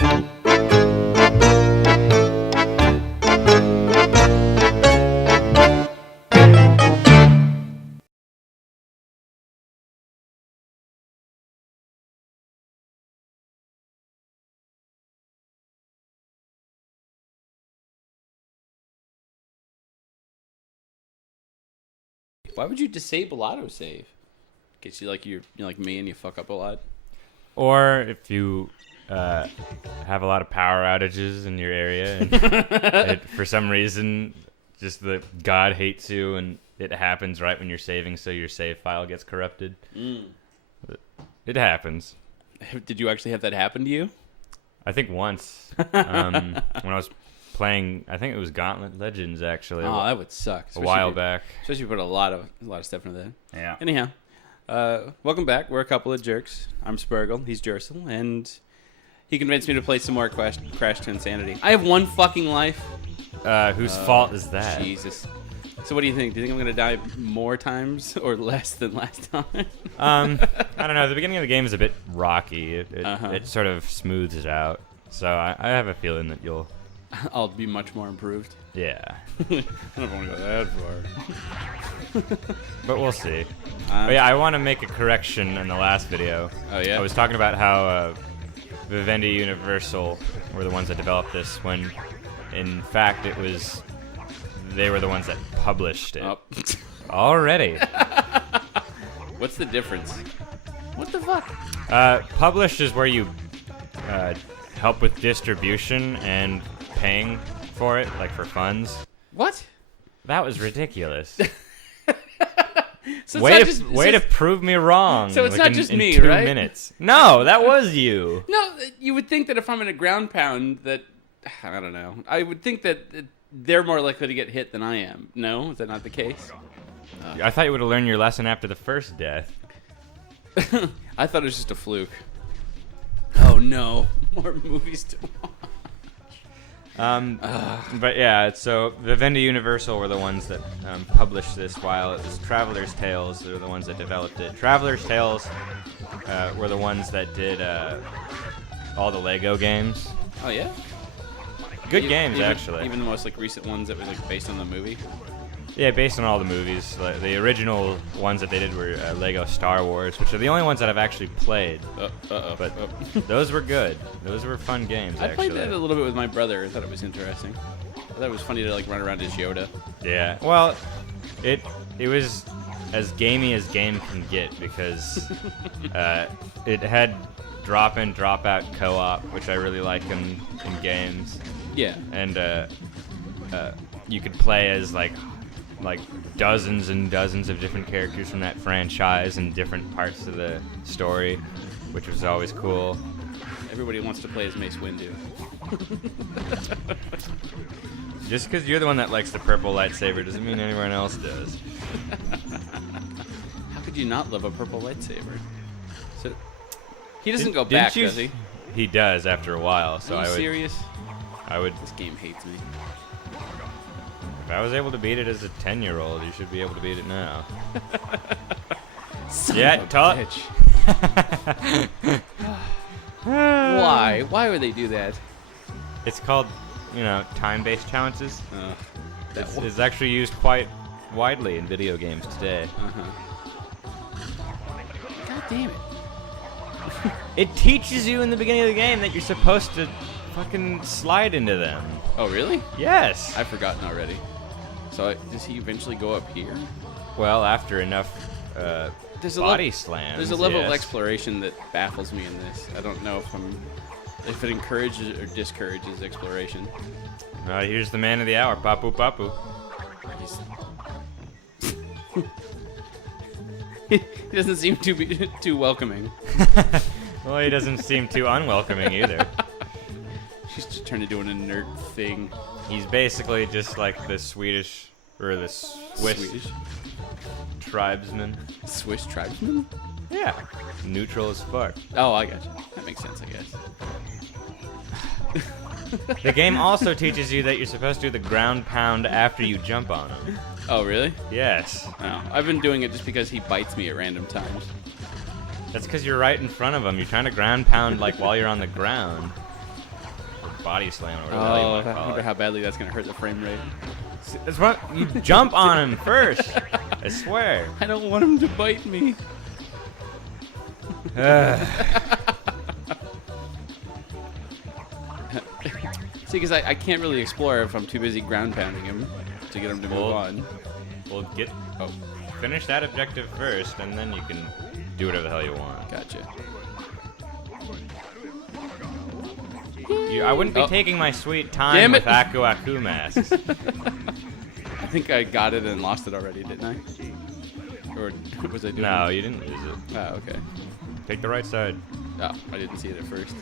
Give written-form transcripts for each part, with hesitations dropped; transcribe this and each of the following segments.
Why would you disable autosave? In case you're like me and you fuck up a lot. Or if you have a lot of power outages in your area, and for some reason, just the God hates you, and it happens right when you're saving, so your save file gets corrupted. It happens. Did you actually have that happen to you? I think once when I was playing, I think it was Gauntlet Legends actually. Oh, that would suck. A while back. Especially if you put a lot of stuff into that. Yeah. Anyhow, welcome back. We're a couple of jerks. I'm Spurgle. He's Jersel, and he convinced me to play some more Crash Twinsanity. I have one fucking life. Whose fault is that? Jesus. So what do you think? Do you think I'm gonna die more times or less than last time? I don't know. The beginning of the game is a bit rocky. It sort of smooths it out. So I have a feeling that you'll. I'll be much more improved. Yeah. I don't want to go that far. But we'll see. But yeah, I want to make a correction in the last video. Oh, yeah? I was talking about how Vivendi Universal were the ones that developed this, when in fact they were the ones that published it. Oh. Already. What's the difference? What the fuck? Published is where you help with distribution and paying for it, like for funds. What? That was ridiculous. So way to prove me wrong. So it's like not just in me, 2 right? minutes. No, that was you. No, you would think that if I'm in a ground pound that, I don't know, I would think that they're more likely to get hit than I am. No? Is that not the case? I thought you would have learned your lesson after the first death. I thought it was just a fluke. Oh no, more movies to watch. But yeah, so Vivendi Universal were the ones that published this, while it was Traveler's Tales. They're the ones that developed it. Traveler's Tales were the ones that did all the Lego games. Oh yeah? Good games, actually. Even the most recent ones that was based on the movie? Yeah, based on all the movies. Like, the original ones that they did were Lego Star Wars, which are the only ones that I've actually played. But those were good. Those were fun games, I actually. played that a little bit with my brother. I thought it was interesting. I thought it was funny to run around as Yoda. Yeah, well, it was as gamey as game can get, because it had drop-in, drop-out co-op, which I really like in games. Yeah. And you could play as like dozens and dozens of different characters from that franchise in different parts of the story, which was always cool. Everybody wants to play as Mace Windu. Just because you're the one that likes the purple lightsaber doesn't mean anyone else does. How could you not love a purple lightsaber? So he doesn't go back, does he? He does after a while. So Are you serious? I would. This game hates me. If I was able to beat it as a 10-year-old, you should be able to beat it now. Yeah, bitch. Why? Why would they do that? It's called, time-based challenges. It's It's actually used quite widely in video games today. God damn it. It teaches you in the beginning of the game that you're supposed to fucking slide into them. Oh, really? Yes. I've forgotten already. So does he eventually go up here? Well, after enough body slams. There's a level of exploration that baffles me in this. I don't know if it encourages or discourages exploration. Here's the man of the hour, Papu Papu. He doesn't seem too welcoming. Well, he doesn't seem too unwelcoming either. She's just turned into an inert thing. He's basically just like the Swedish or the Swiss tribesman. Swiss tribesman? Yeah. Neutral as fuck. Oh, I got you. That makes sense, I guess. The game also teaches you that you're supposed to do the ground pound after you jump on him. Oh, really? Yes. No, I've been doing it just because he bites me at random times. That's because you're right in front of him. You're trying to ground pound while you're on the ground. body slam or whatever the hell you Oh, want to I call wonder it. how badly that's gonna hurt the frame rate. That's what you jump on him first. I swear. I don't want him to bite me. See, because I can't really explore if I'm too busy ground pounding him to get him to move on. We'll finish that objective first, and then you can do whatever the hell you want. Gotcha. I wouldn't be taking my sweet time with Aku masks. I think I got it and lost it already, didn't I? Or was I doing No, it? you didn't lose it. Oh, okay. Take the right side. Oh, I didn't see it at first.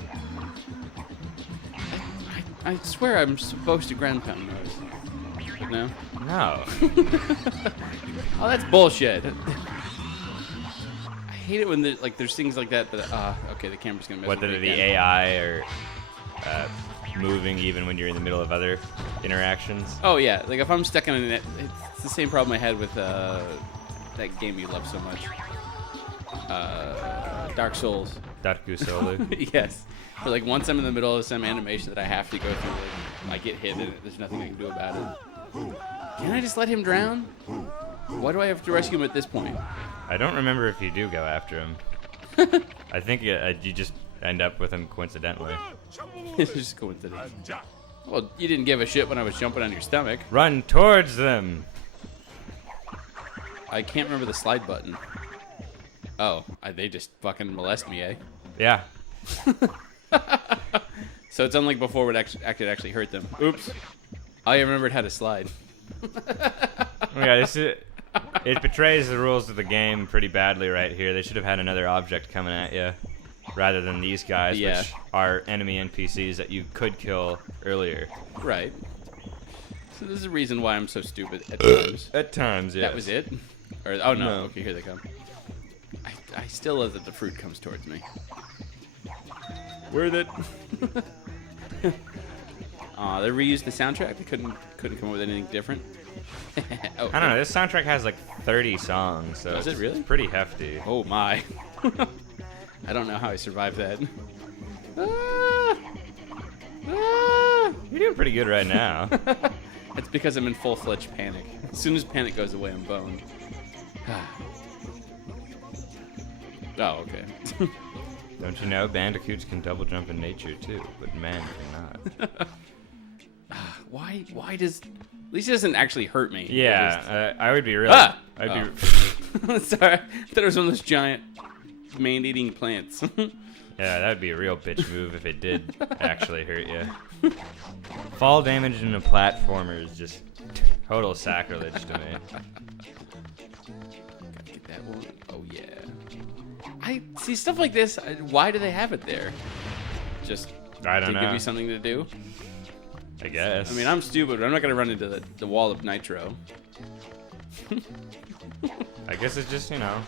I swear I'm supposed to ground pound those. But no? No. Oh, that's bullshit. I hate it when there's things like that okay, the camera's gonna mess with Whether me the again. AI or moving even when you're in the middle of other interactions. Oh yeah, like if I'm stuck in a net, it's the same problem I had with that game you love so much. Dark Souls. Darku Solu. Yes. But like once I'm in the middle of some animation that I have to go through, like, I get hit and there's nothing I can do about it. Can I just let him drown? Why do I have to rescue him at this point? I don't remember if you do go after him. I think you just end up with him coincidentally. It's just coincidence. Well, you didn't give a shit when I was jumping on your stomach. Run towards them. I can't remember the slide button. Oh, they just fucking molest me, eh? Yeah. So it's unlike before when I could actually hurt them. Oops. I remembered how to slide. Yeah, it betrays the rules of the game pretty badly right here. They should have had another object coming at you rather than these guys, Yeah. which are enemy NPCs that you could kill earlier. Right. So there's a reason why I'm so stupid at times. At times, yeah. That was it? Or oh no. No. Okay, here they come. I still love that the fruit comes towards me. Worth it. Aw, they reused the soundtrack. They couldn't come up with anything different. Oh, I don't know. This soundtrack has like 30 songs, so Does it it's really? pretty hefty. Oh my. I don't know how I survived that. Ah! Ah! You're doing pretty good right now. It's because I'm in full-fledged panic. As soon as panic goes away, I'm boned. Oh, okay. Don't you know bandicoots can double jump in nature too, but man cannot. Why does... At least it doesn't actually hurt me. Yeah, I would be really. Ah! I'd Oh. Sorry. I thought it was one of those giant man-eating plants. Yeah, that would be a real bitch move if it did actually hurt you. Fall damage in a platformer is just total sacrilege to me. Gotta get that one. Oh, yeah. I see stuff like this. Why do they have it there? Just I don't to know. give you something to do? I guess. I mean, I'm stupid, but I'm not going to run into the wall of nitro. I guess it's just, you know,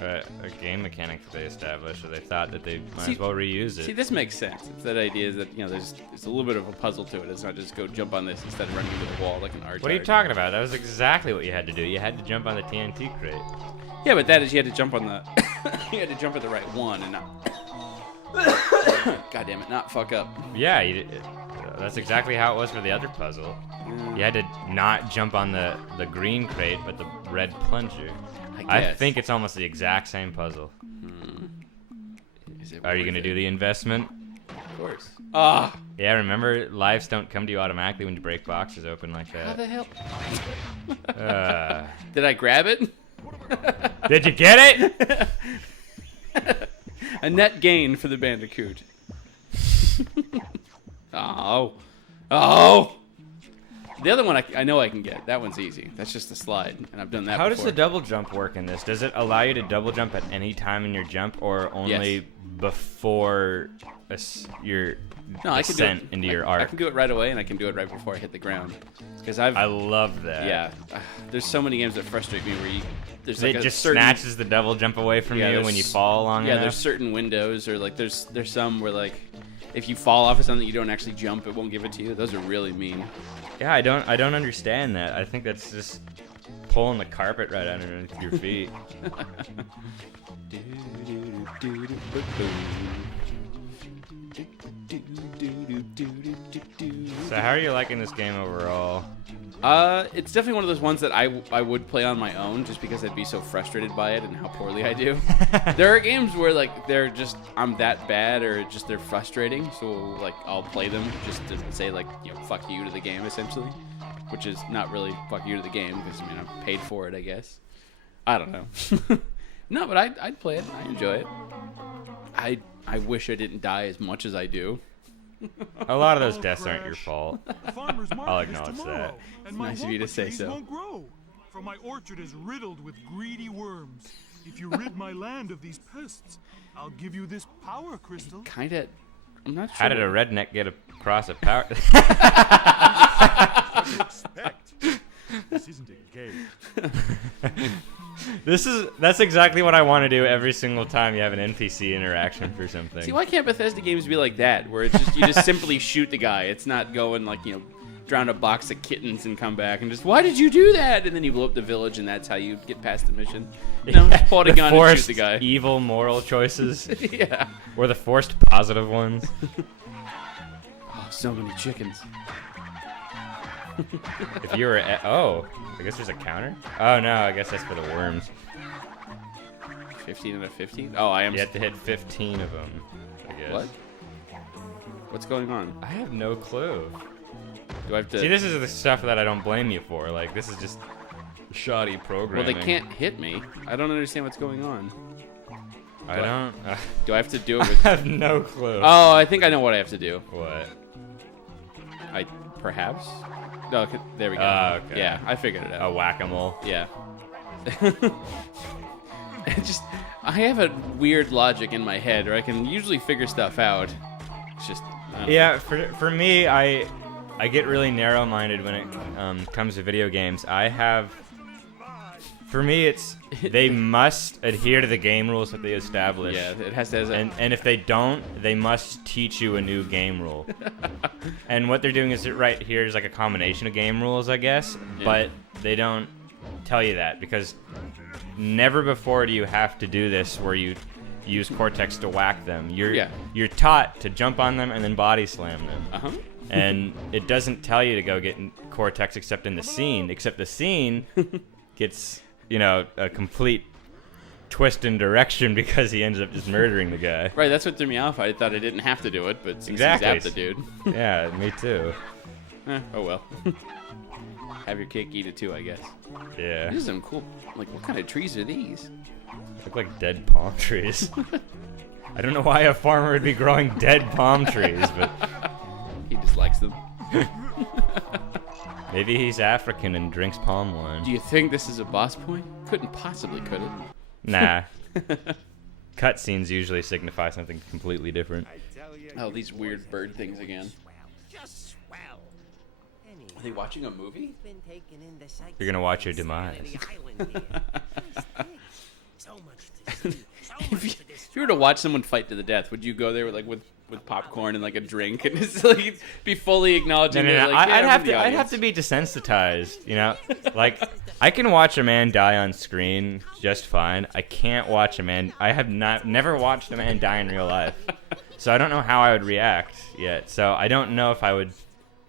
a game mechanic that they established, so they thought that they might as well reuse it. See, this makes sense. It's that idea is that, you know, there's a little bit of a puzzle to it. It's not just go jump on this instead of running into the wall like an arch. What are you talking about? That was exactly what you had to do. You had to jump on the TNT crate. Yeah, but that is, you had to jump on the... you had to jump at the right one and not... God damn it, not fuck up. Yeah, that's exactly how it was for the other puzzle. You had to not jump on the green crate, but the red plunger. I think it's almost the exact same puzzle. Are you going to do the investment? Of course. Ah! Yeah, remember, lives don't come to you automatically when you break boxes open like How that. the hell? Uh, Did I grab it? did you get it? A net gain for the Bandicoot. Oh. Oh! The other one I know I can get. That one's easy. That's just a slide, and I've done that How does before. the double jump work in this? Does it allow you to double jump at any time in your jump, or only Yes. before your No, I can do descent it. into your I arc? can do it right away, and I can do it right before I hit the ground. Because I love that. yeah. There's so many games that frustrate me where there's It like a just certain, snatches the double jump away from Yeah, you there's- when you fall long Yeah, enough. there's certain windows, or like there's some where like if you fall off of something you don't actually jump, it won't give it to you. Those are really mean. Yeah, I don't understand that. I think that's just pulling the carpet right underneath your feet. So how are you liking this game overall? It's definitely one of those ones that I would play on my own just because I'd be so frustrated by it and how poorly I do. There are games where like I'm that bad or just they're frustrating, so like I'll play them just to say like, you know, fuck you to the game essentially, which is not really fuck you to the game because I mean I'm paid for it, I guess. I don't know. No, but I'd play it. I enjoy it. I wish I didn't die as much as I do. A lot of those deaths aren't your fault. I'll acknowledge that. It's nice of you to say so. Won't grow, for my orchard is riddled with greedy worms. If you rid my land of these pests, I'll give you this power crystal. Kinda. I'm not sure. How did a redneck get across a power? This isn't a game. That's exactly what I want to do every single time you have an NPC interaction for something. See, why can't Bethesda games be like that, where it's just you just simply shoot the guy? It's not going like, you know, drown a box of kittens and come back and just, why did you do that? And then you blow up the village and that's how you get past the mission. No, just pull out a gun and shoot the guy. Evil moral choices. Yeah. Or the forced positive ones. Oh, so many chickens. If you were I guess there's a counter? Oh no, I guess that's for the worms. 15 out of 15? Oh, I am. You have to hit 15 of them, I guess. What? What's going on? I have no clue. Do I have to... See, this is the stuff that I don't blame you for. Like, this is just shoddy programming. Well, they can't hit me. I don't understand what's going on. Do I have to do it with... I have no clue. Oh, I think I know what I have to do. What? Perhaps? No, there we go. Okay. Yeah, I figured it out. A whack-a-mole. Yeah. I have a weird logic in my head, or I can usually figure stuff out. It's just... Yeah, for me, I get really narrow-minded when it comes to video games. For me, it's they must adhere to the game rules that they establish. Yeah, it has to. And if they don't, they must teach you a new game rule. And what they're doing is right here is like a combination of game rules, I guess. Yeah. But they don't tell you that because never before do you have to do this where you use Cortex to whack them. You're taught to jump on them and then body slam them. Uh-huh. And it doesn't tell you to go get Cortex except in the scene. Except the scene gets, you know, a complete twist in direction because he ends up just murdering the guy. Right, that's what threw me off. I thought I didn't have to do it, but since exactly. He's the dude. Yeah, me too. Oh well. Have your cake, eat it too, I guess. Yeah. These are some cool. Like, what kind of trees are these? Look like dead palm trees. I don't know why a farmer would be growing dead palm trees, but he just likes them. Maybe he's African and drinks palm wine. Do you think this is a boss point? Couldn't possibly, could it? Nah. Cutscenes usually signify something completely different. Oh, these weird bird things again. Are they watching a movie? You're gonna watch your demise. If you were to watch someone fight to the death, would you go there with popcorn and like a drink and just like be fully acknowledging? No. Like, yeah, I'd have to be desensitized. You know, like I can watch a man die on screen just fine. I can't watch a man. I have never watched a man die in real life, so I don't know how I would react yet. So I don't know if I would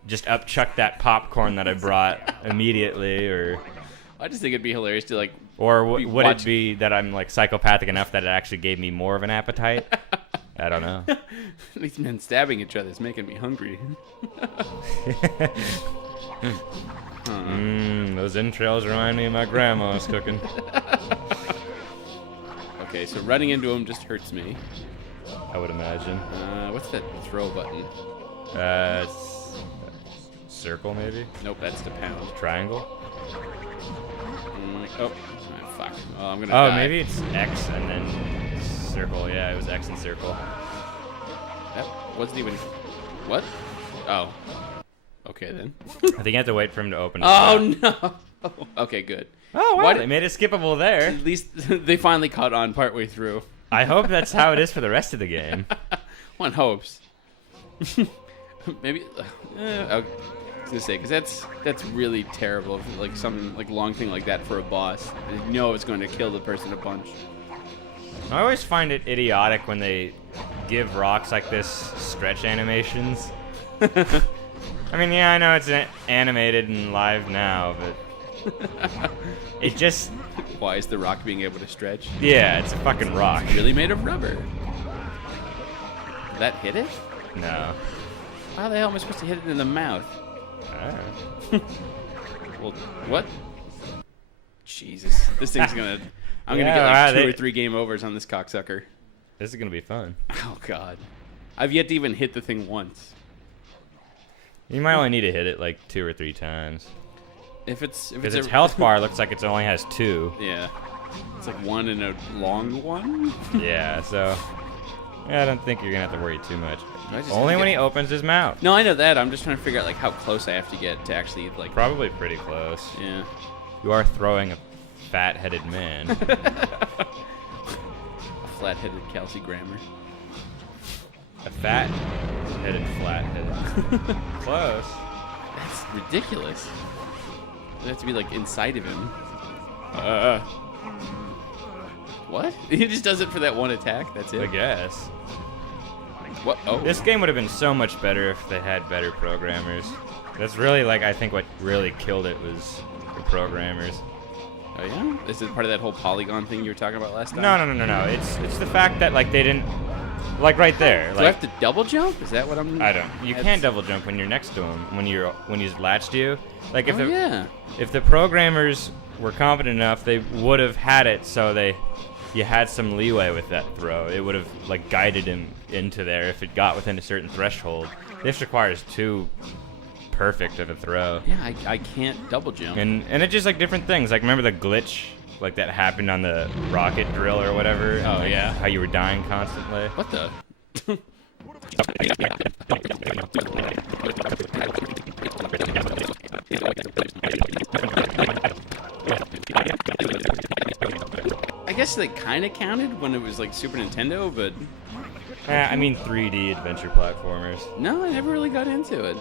just upchuck that popcorn that I brought immediately, or I just think it'd be hilarious to like. Or would it be that I'm like psychopathic enough that it actually gave me more of an appetite? I don't know. These men stabbing each other is making me hungry. Those entrails remind me of my grandma's cooking. Okay, so running into him just hurts me. I would imagine. What's that throw button? Circle maybe? Nope, that's to pound. Triangle? Oh, fuck. Oh, I'm gonna die. Maybe it's X and then circle. Yeah, it was X and circle. That wasn't even... What? Oh. Okay, then. I think you have to wait for him to open it. Oh, no! Okay, good. Oh, wow, they made it skippable there. At least they finally caught on partway through. I hope that's how it is for the rest of the game. One hopes. Maybe... I was gonna say, because that's really terrible, like some like long thing like that for a boss. And you know it's going to kill the person a bunch. I always find it idiotic when they give rocks like this stretch animations. I mean, yeah, I know it's animated and live now, but it just... Why is the rock being able to stretch? Yeah, it's a fucking rock. It's really made of rubber. Did that hit it? No. How the hell am I supposed to hit it in the mouth? Well, what? Jesus. This thing's gonna... I'm gonna get like 2 or 3 game overs on this cocksucker. This is gonna be fun. Oh, God. I've yet to even hit the thing once. You might only need to hit it like 2 or 3 times. Because its health bar looks like it only has 2. Yeah. It's like 1 and a long one. Yeah, so... Yeah, I don't think you're gonna have to worry too much. just Only when he opens his mouth. No, I know that. I'm just trying to figure out like how close I have to get to actually like... Probably pretty close. Yeah. You are throwing a fat-headed man. A flat-headed Kelsey Grammer. A fat-headed flat-headed. Close. That's ridiculous. It has to be like inside of him. What? He just does it for that one attack? That's it? I guess. What? Oh. This game would have been so much better if they had better programmers. That's really like I think what really killed it was the programmers. Oh yeah? Is it part of that whole polygon thing you were talking about last time? No. It's the fact that like they didn't like right there. Do like, I have to double jump? Is that what I'm? I don't. You can't double jump when you're next to him. When he's latched you. Like if if the programmers were competent enough, they would have had it so you had some leeway with that throw. It would have like guided him into there if it got within a certain threshold. This requires too perfect of a throw. Yeah, I can't double jump. And it's just like different things. Like remember the glitch like that happened on the rocket drill or whatever? Oh like, yeah. How you were dying constantly. What the? I guess they kind of counted when it was like Super Nintendo, but... I mean 3D adventure platformers. No, I never really got into it.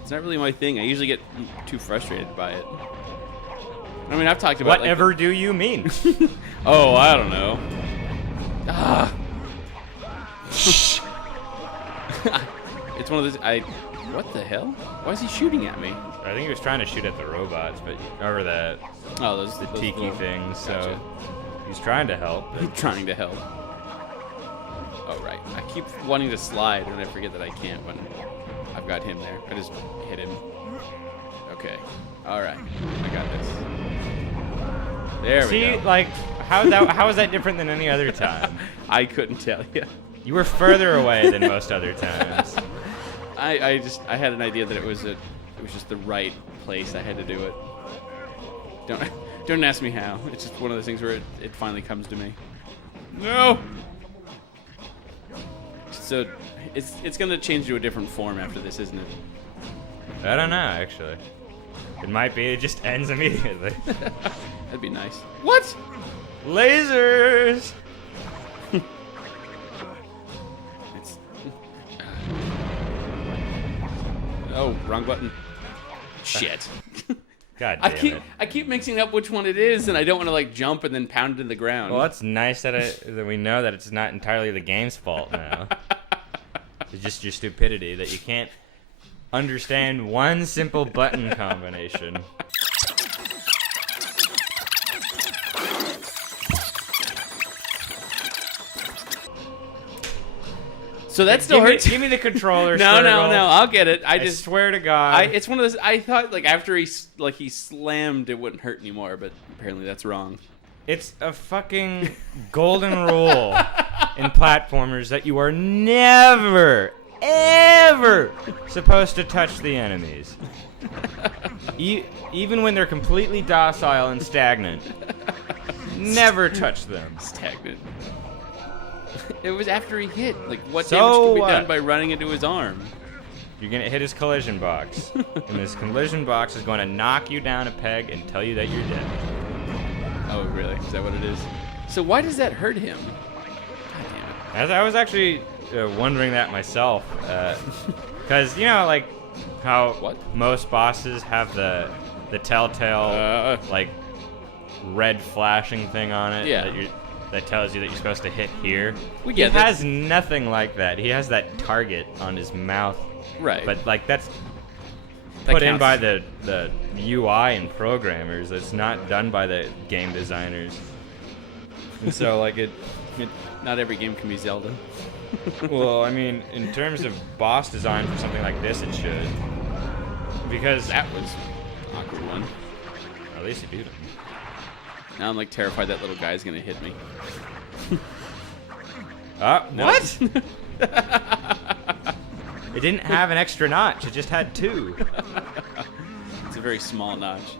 It's not really my thing. I usually get too frustrated by it. I mean, I've talked about... Whatever do you mean? Oh, I don't know. Ah. It's one of those... What the hell? Why is he shooting at me? I think he was trying to shoot at the robots, but or the those tiki little things. Gotcha. So he's trying to help. I'm trying to help. Oh right. I keep wanting to slide, and I forget that I can't when I've got him there. I just hit him. Okay. All right. I got this. There we go. See, like how is that different than any other time? I couldn't tell you. You were further away than most other times. I had an idea that it was just the right place I had to do it. Don't ask me how. It's just one of those things where it finally comes to me. No. So it's gonna change to a different form after this, isn't it? I don't know, actually. It might be. It just ends immediately. That'd be nice. What? Lasers. Oh, wrong button. Shit. God damn it. I keep mixing up which one it is, and I don't want to like jump and then pound it in the ground. Well, it's nice that we know that it's not entirely the game's fault now. It's just your stupidity that you can't understand one simple button combination. So that still hurts. Give me the controller. No, I'll get it. I swear to God. It's one of those. I thought like after he slammed, it wouldn't hurt anymore, but apparently that's wrong. It's a fucking golden rule in platformers that you are never, ever supposed to touch the enemies. Even when they're completely docile and stagnant. Never touch them. Stagnant. It was after he hit. Like, what damage could be done by running into his arm? You're going to hit his collision box. And this collision box is going to knock you down a peg and tell you that you're dead. Oh, really? Is that what it is? So why does that hurt him? God damn it. I was actually wondering that myself. Because, you know, like, how most bosses have the telltale, like, red flashing thing on it. Yeah. that tells you that you're supposed to hit here. We He get that. has nothing like that. He has that target on his mouth. Right. But like that's That put in counts. by the UI and programmers. It's not done by the game designers. And so like it Not every game can be Zelda. well, I mean, in terms of boss design for something like this, it should. Because That was an awkward one. at least you beat him. Now I'm like terrified that little guy's gonna hit me. No. What? It didn't have an extra notch. It just had 2. It's a very small notch.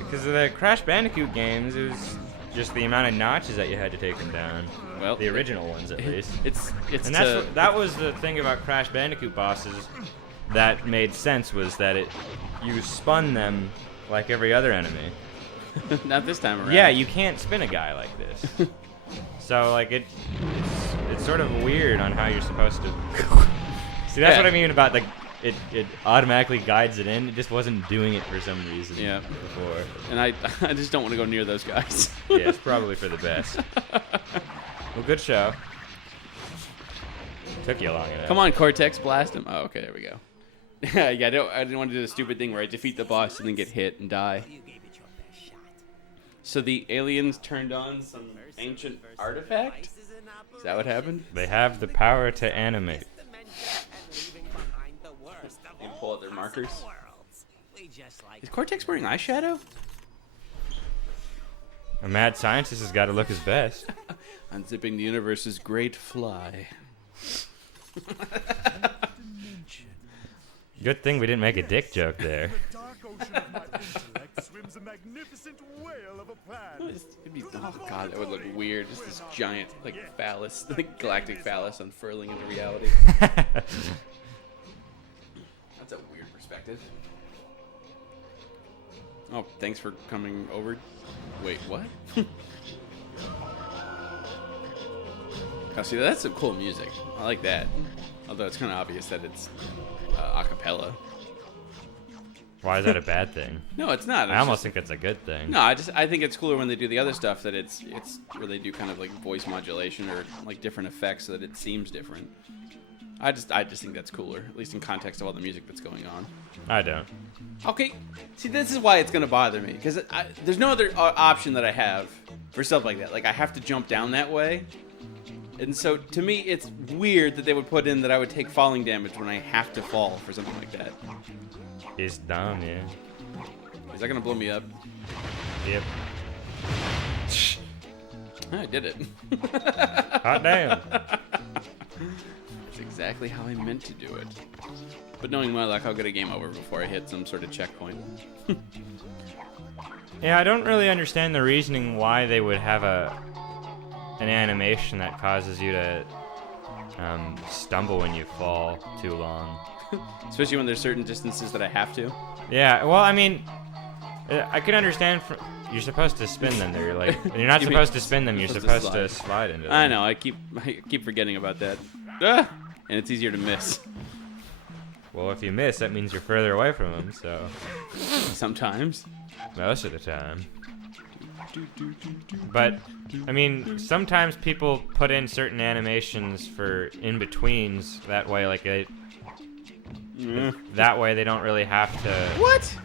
Because of the Crash Bandicoot games, it was just the amount of notches that you had to take them down. Well, The original ones, at least. It's And that was the thing about Crash Bandicoot bosses that made sense, was that you spun them like every other enemy. not this time around. Yeah, you can't spin a guy like this. So like it's sort of weird on how you're supposed to. See, that's Yeah. what I mean about it automatically guides it in. It just wasn't doing it for some reason. Yeah. Before. And I just don't want to go near those guys. Yeah, it's probably for the best. Well, good show. Took you long enough. Come on, Cortex, blast him. Oh, okay, there we go. Yeah, I didn't want to do the stupid thing where I defeat the boss and then get hit and die. So the aliens turned on some ancient artifact? Is that what happened? They have the power to animate. You pull out their markers. Is Cortex wearing eyeshadow? A mad scientist has got to look his best. Unzipping the universe's great fly. Good thing we didn't make a dick joke there. In the dark ocean of my intellect swims a magnificent whale of a plan. It'd be, oh god, that would look weird. Just this giant, like, phallus, like galactic phallus unfurling into reality. That's a weird perspective. Oh, thanks for coming over. Wait, what? Oh, see, that's some cool music. I like that. Although it's kind of obvious that it's a cappella. Why is that a bad thing? No, it's not. I almost think that's a good thing. No, I think it's cooler when they do the other stuff that it's where they do kind of like voice modulation or like different effects so that it seems different. I just think that's cooler, at least in context of all the music that's going on. I don't. Okay, see, this is why it's gonna bother me because there's no other option that I have for stuff like that. Like I have to jump down that way, and so to me it's weird that they would put in that I would take falling damage when I have to fall for something like that. It's dumb, yeah. Is that gonna blow me up? Yep. I did it. Hot damn. That's exactly how I meant to do it. But knowing my luck, I'll get a game over before I hit some sort of checkpoint. Yeah, I don't really understand the reasoning why they would have an animation that causes you to stumble when you fall too long. Especially when there's certain distances that I have to. Yeah, well, I mean, I can understand. You're supposed to spin them. You're not supposed to spin them. You're supposed to slide into them. I know. I keep forgetting about that. Ah! And it's easier to miss. Well, if you miss, that means you're further away from them. So Sometimes. most of the time. But I mean, sometimes people put in certain animations for in-betweens. That way, that way they don't really have to What?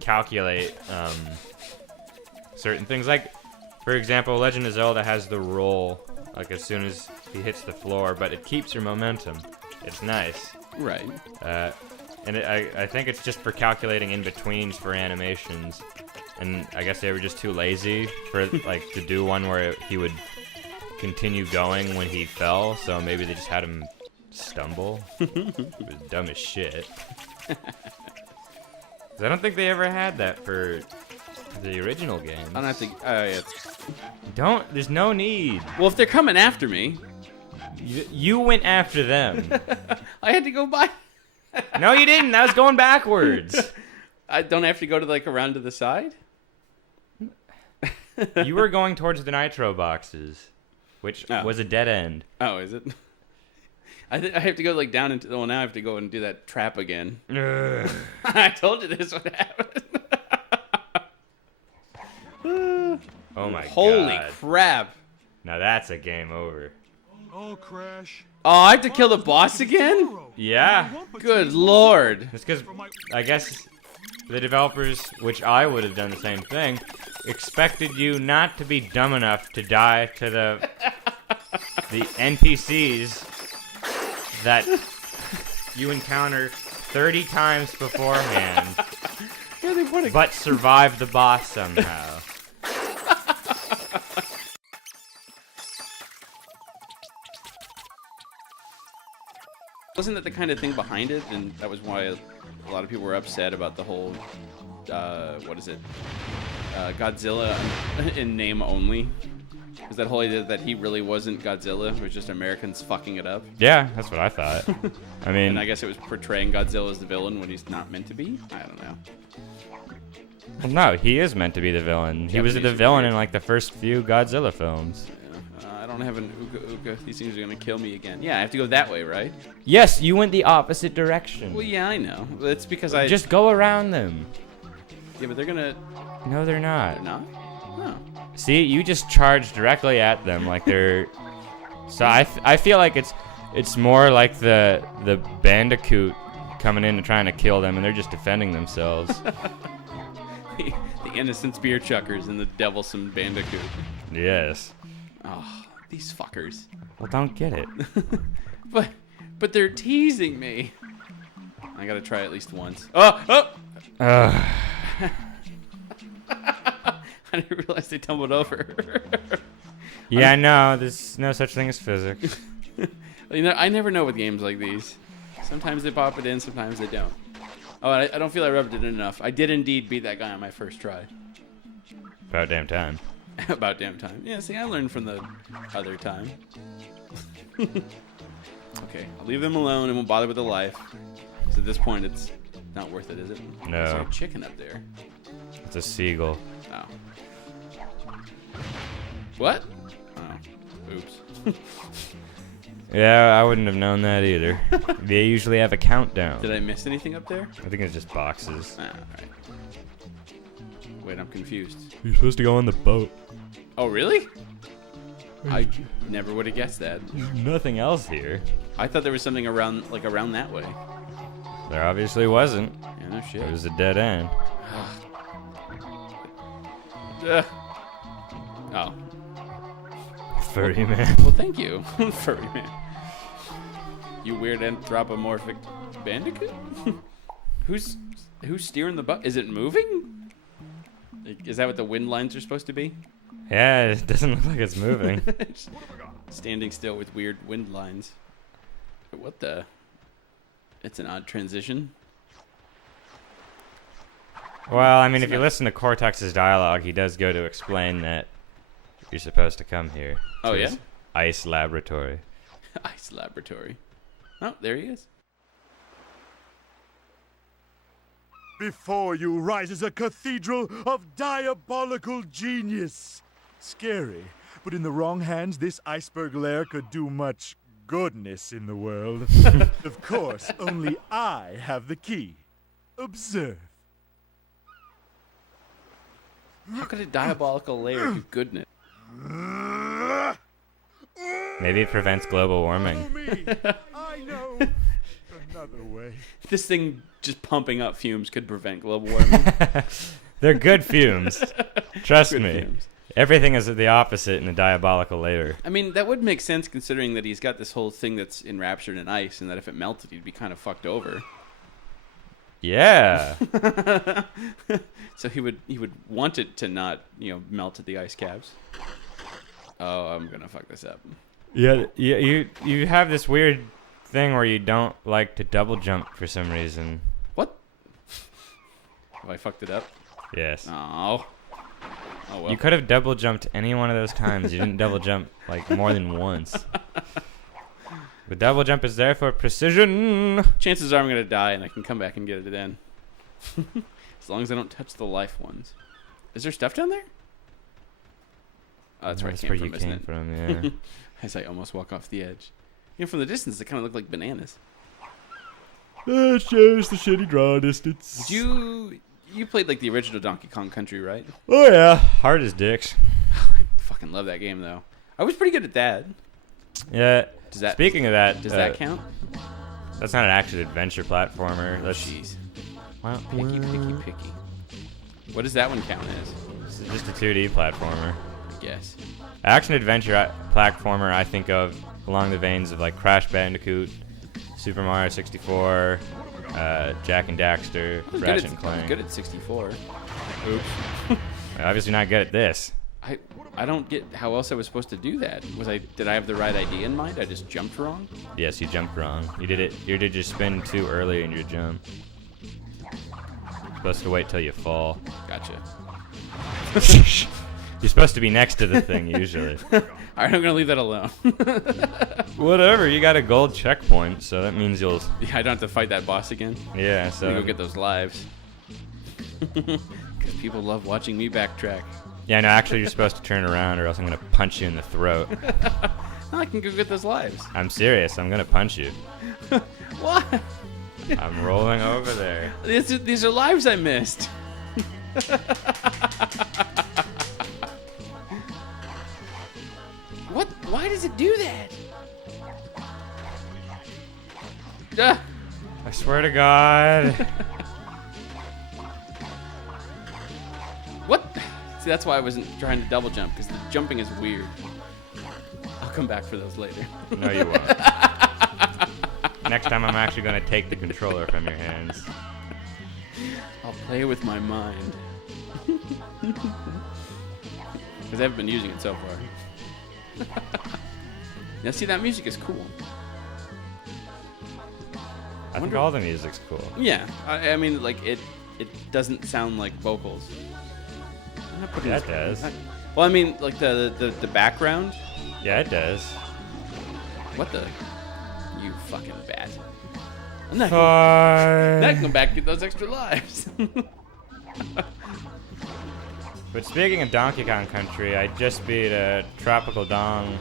calculate certain things. Like, for example, Legend of Zelda has the roll, like as soon as he hits the floor, but it keeps your momentum. It's nice. Right. And I think it's just for calculating in-betweens for animations. And I guess they were just too lazy for to do one where he would continue going when he fell, so maybe they just had him stumble. It was dumb as shit. 'Cause I don't think they ever had that for the original game. I don't have to. Yeah. There's no need. Well, if they're coming after me, You went after them. I had to go by. No, you didn't. That was going backwards. I don't have to go to around to the side. You were going towards the nitro boxes, which was a dead end. Oh, is it? I have to go down into. Well, now I have to go and do that trap again. I told you this would happen. Oh my god! Holy crap! Now that's a game over. Oh, Crash. Oh, I have to kill the boss again? Yeah. Good lord. Just because I guess the developers, which I would have done the same thing, expected you not to be dumb enough to die to the NPCs that you encounter 30 times beforehand, but survive the boss somehow. Wasn't that the kind of thing behind it? And that was why a lot of people were upset about the whole, what is it? Godzilla in name only. Was that whole idea that he really wasn't Godzilla? It was just Americans fucking it up? Yeah, that's what I thought. I mean, And I guess it was portraying Godzilla as the villain when he's not meant to be? I don't know. well, no, he is meant to be the villain. He Yeah, was but the he's villain weird. in like the first few Godzilla films. Yeah. I don't have an Uka Uka. These things are gonna kill me again. Yeah, I have to go that way, right? Yes, you went the opposite direction. Well, yeah, I know. It's because I... Just go around them. Yeah, but they're gonna... No, they're not. They're not? No. See, you just charge directly at them like they're. So I feel like it's more like the bandicoot coming in and trying to kill them, and they're just defending themselves. The innocent spear chuckers and the devilsome bandicoot. Yes. Oh, these fuckers. Well, don't get it. But they're teasing me. I gotta try at least once. Oh! I didn't realize they tumbled over. Yeah, I know. There's no such thing as physics. You know, I never know with games like these. Sometimes they pop it in, sometimes they don't. Oh, I don't feel I rubbed it in enough. I did indeed beat that guy on my first try. About damn time. About damn time. Yeah, see, I learned from the other time. Okay, I'll leave them alone and won't bother with the life. So at this point, it's not worth it, is it? No. There's a chicken up there. It's a seagull. Oh. What? Oh. Oops. Yeah, I wouldn't have known that either. They usually have a countdown. Did I miss anything up there? I think it's just boxes. Ah, alright. Wait, I'm confused. You're supposed to go on the boat. Oh, really? I never would have guessed that. There's nothing else here. I thought there was something around that way. There obviously wasn't. Yeah, no shit. It was a dead end. Ugh. Oh. Furry man. Well, thank you, furry man. You weird anthropomorphic bandicoot? Who's steering the boat? Is it moving? Is that what the wind lines are supposed to be? Yeah, it doesn't look like it's moving. Standing still with weird wind lines. What the? It's an odd transition. Well, I mean, if you listen to Cortex's dialogue, he does go to explain that you're supposed to come here. Oh, to yeah? his ice laboratory. Ice laboratory. Oh, there he is. Before you rises a cathedral of diabolical genius. Scary, but in the wrong hands, this iceberg lair could do much goodness in the world. Of course, only I have the key. Observe. How could a diabolical layer do goodness? Maybe it prevents global warming. Follow me. I know another way. This thing just pumping up fumes could prevent global warming. They're good fumes. Trust Good me. fumes. Everything is the opposite in a diabolical layer. I mean, that would make sense considering that he's got this whole thing that's enraptured in ice, and that if it melted, he'd be kind of fucked over. Yeah. So he would want it to not, melt at the ice caps. Oh, I'm gonna fuck this up. Yeah, you have this weird thing where you don't like to double jump for some reason. What? Have I fucked it up? Yes. Oh. Oh well. You could have double jumped any one of those times. You didn't double jump like more than once. The double jump is there for precision. Chances are I'm gonna die, and I can come back and get it then. As long as I don't touch the life ones. Is there stuff down there? Oh, that's where I came from, isn't it? Yeah. As I almost walk off the edge. From the distance, they kind of look like bananas. It shows the shitty draw distance. You played like the original Donkey Kong Country, right? Oh yeah, hard as dicks. I fucking love that game though. I was pretty good at that. Yeah. Speaking of that, does that count? That's not an action adventure platformer. That's Jeez. Well, Picky. What does that one count as? It's just a 2D platformer. I guess. Action adventure platformer I think of along the veins of like Crash Bandicoot, Super Mario 64, Jack and Daxter, Ratchet and I was Clank. good at 64. Oops. Obviously not good at this. I don't get how else I was supposed to do that. Did I have the right idea in mind? I just jumped wrong? Yes, you jumped wrong. You did your spin too early in your jump. You're supposed to wait till you fall. Gotcha. You're supposed to be next to the thing usually. Alright, I'm gonna leave that alone. Whatever, you got a gold checkpoint, so that means you'll... Yeah, I don't have to fight that boss again. Yeah, I'm so... gonna go get those lives. Because people love watching me backtrack. Yeah, no, actually you're supposed to turn around or else I'm gonna punch you in the throat. Now I can go get those lives. I'm serious, I'm gonna punch you. What? I'm rolling over there. These are lives I missed. What? Why does it do that? I swear to God. What? See, that's why I wasn't trying to double jump, because the jumping is weird. I'll come back for those later. No, you won't. Next time I'm actually going to take the controller from your hands. I'll play with my mind. Because I haven't been using it so far. Now, see, that music is cool. I think all the music's cool. Yeah, I mean, like, it doesn't sound like vocals. I'm not putting That this- does. Well, I mean, like, the background. Yeah, it does. What the? You fucking bat. I'm not gonna come back and get those extra lives. But speaking of Donkey Kong Country, I just beat Tropical Dong.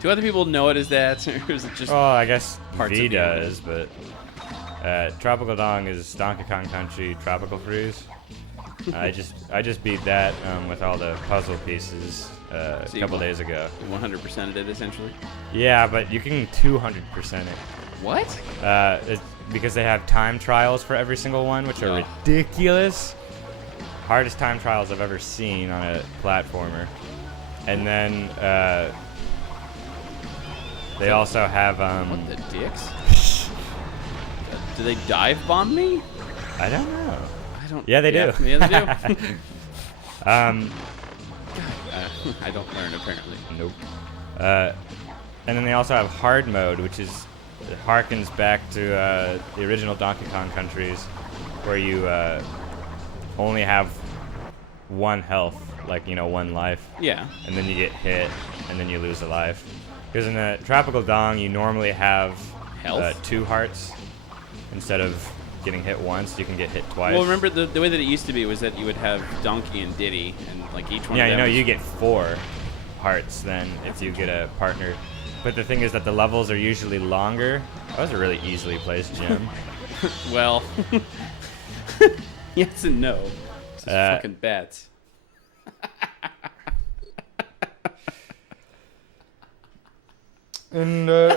Do other people know it as that, or is it just? Well, I guess Parts V of the game. does, but Tropical Dong is Donkey Kong Country Tropical Freeze. I just beat that with all the puzzle pieces a So you couple won- days ago. 100%ed it essentially. Yeah, but you can 200% it. What? It's because they have time trials for every single one, which are Oh. ridiculous. Hardest time trials I've ever seen on a platformer. And then they also have What the dicks? Do they dive bomb me? I don't know. I don't. Yeah, they do. Yeah, they do. I don't learn apparently. Nope. And then they also have hard mode, which harkens back to the original Donkey Kong countries, where you only have one health, like, one life, Yeah. and then you get hit, and then you lose a life. Because in the Tropical Dong, you normally have Health? 2 hearts. Instead of getting hit once, you can get hit twice. Well, remember the way that it used to be was that you would have Donkey and Diddy, and like each one. Yeah, of them was- you get 4 hearts then if you get a partner. But the thing is that the levels are usually longer. That was a really easily placed gym. Well, yes and no. This is fucking bats. And Do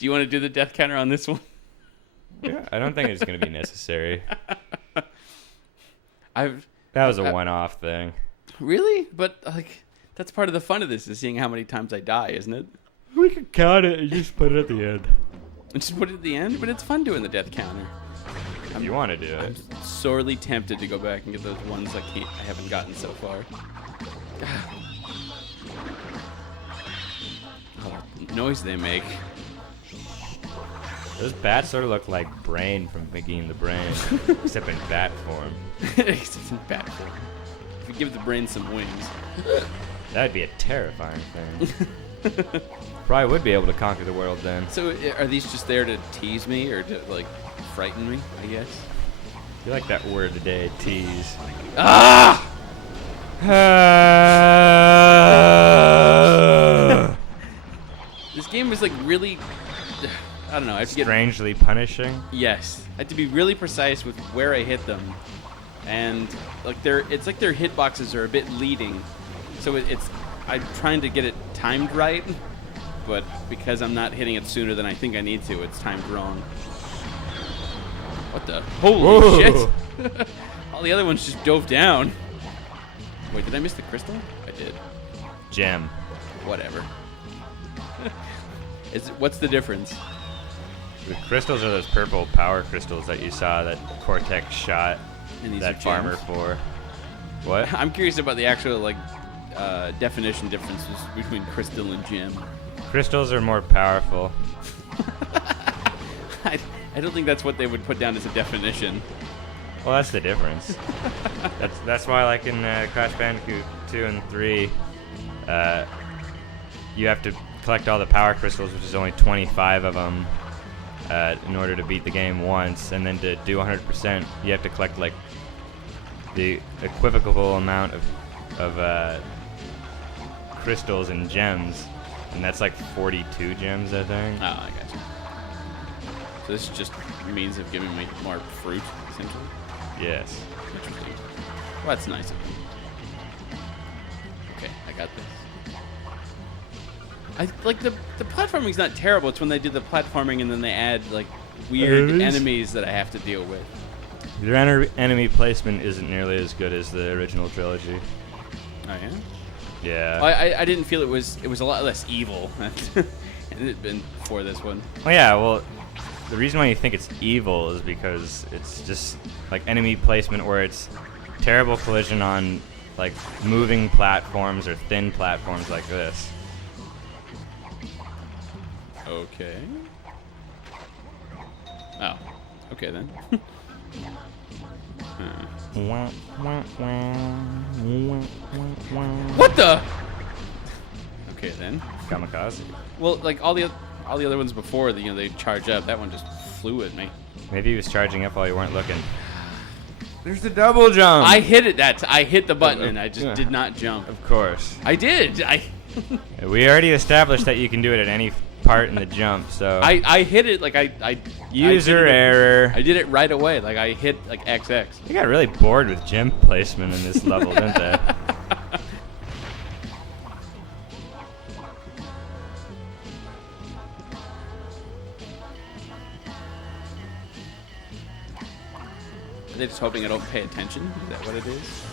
you want to do the death counter on this one? yeah, I don't think it's going to be necessary. That That was a one-off thing. Really? But like, that's part of the fun of this is seeing how many times I die, isn't it? We could count it and just put it at the end. And just put it at the end, but it's fun doing the death counter. If you want to do I'm it. sorely tempted to go back and get those ones I haven't gotten so far. Oh, the noise they make. Those bats sort of look like Brain from Mickey and the Brain, except in bat form. Except in bat form. If you give the brain some wings. That'd be a terrifying thing. Probably would be able to conquer the world then. So are these just there to tease me or to like frighten me, I guess? You like that word today, tease. Ah! This game was like really, I don't know, I have to get, Strangely punishing. yes, I have to be really precise with where I hit them. And like it's like their hitboxes are a bit leading. So it's I'm trying to get it timed right, but because I'm not hitting it sooner than I think I need to, it's timed wrong. What the? Holy shit! All the other ones just dove down. Wait, did I miss the crystal? I did. Gem. Whatever. What's the difference? The crystals are those purple power crystals that you saw that Cortex shot And these that are farmer gems? for. What? I'm curious about the actual definition differences between crystal and gem. Crystals are more powerful. I don't think that's what they would put down as a definition. Well, that's the difference. that's why, like in Crash Bandicoot 2 and 3, you have to collect all the power crystals, which is only 25 of them, in order to beat the game once. And then to do 100%, you have to collect like the equivocal amount of crystals and gems, and that's like 42 gems, I think. Oh, I got you. So this is just a means of giving me more fruit, essentially? Yes. Interesting. Well, that's nice of them. Okay, I got this. I like the platforming's not terrible. It's when they do the platforming and then they add like weird enemies that I have to deal with. Their enemy placement isn't nearly as good as the original trilogy. Oh yeah. Yeah. I didn't feel it was a lot less evil than it had been before this one. Well, yeah. Well, the reason why you think it's evil is because it's just like enemy placement where it's terrible collision on like moving platforms or thin platforms like this. Okay. Oh. Okay then. What the? Okay then. Kamikaze. Well, like all the other ones before, they charge up. That one just flew at me. Maybe he was charging up while you weren't looking. There's the double jump. I hit it. I hit the button and I just did not jump. Of course. I did. We already established that you can do it at any part in the jump, so. I hit it like I User error. I did it right away. Like I hit like XX. They got really bored with gem placement in this level, didn't they? Are they just hoping I don't pay attention? Is that what it is?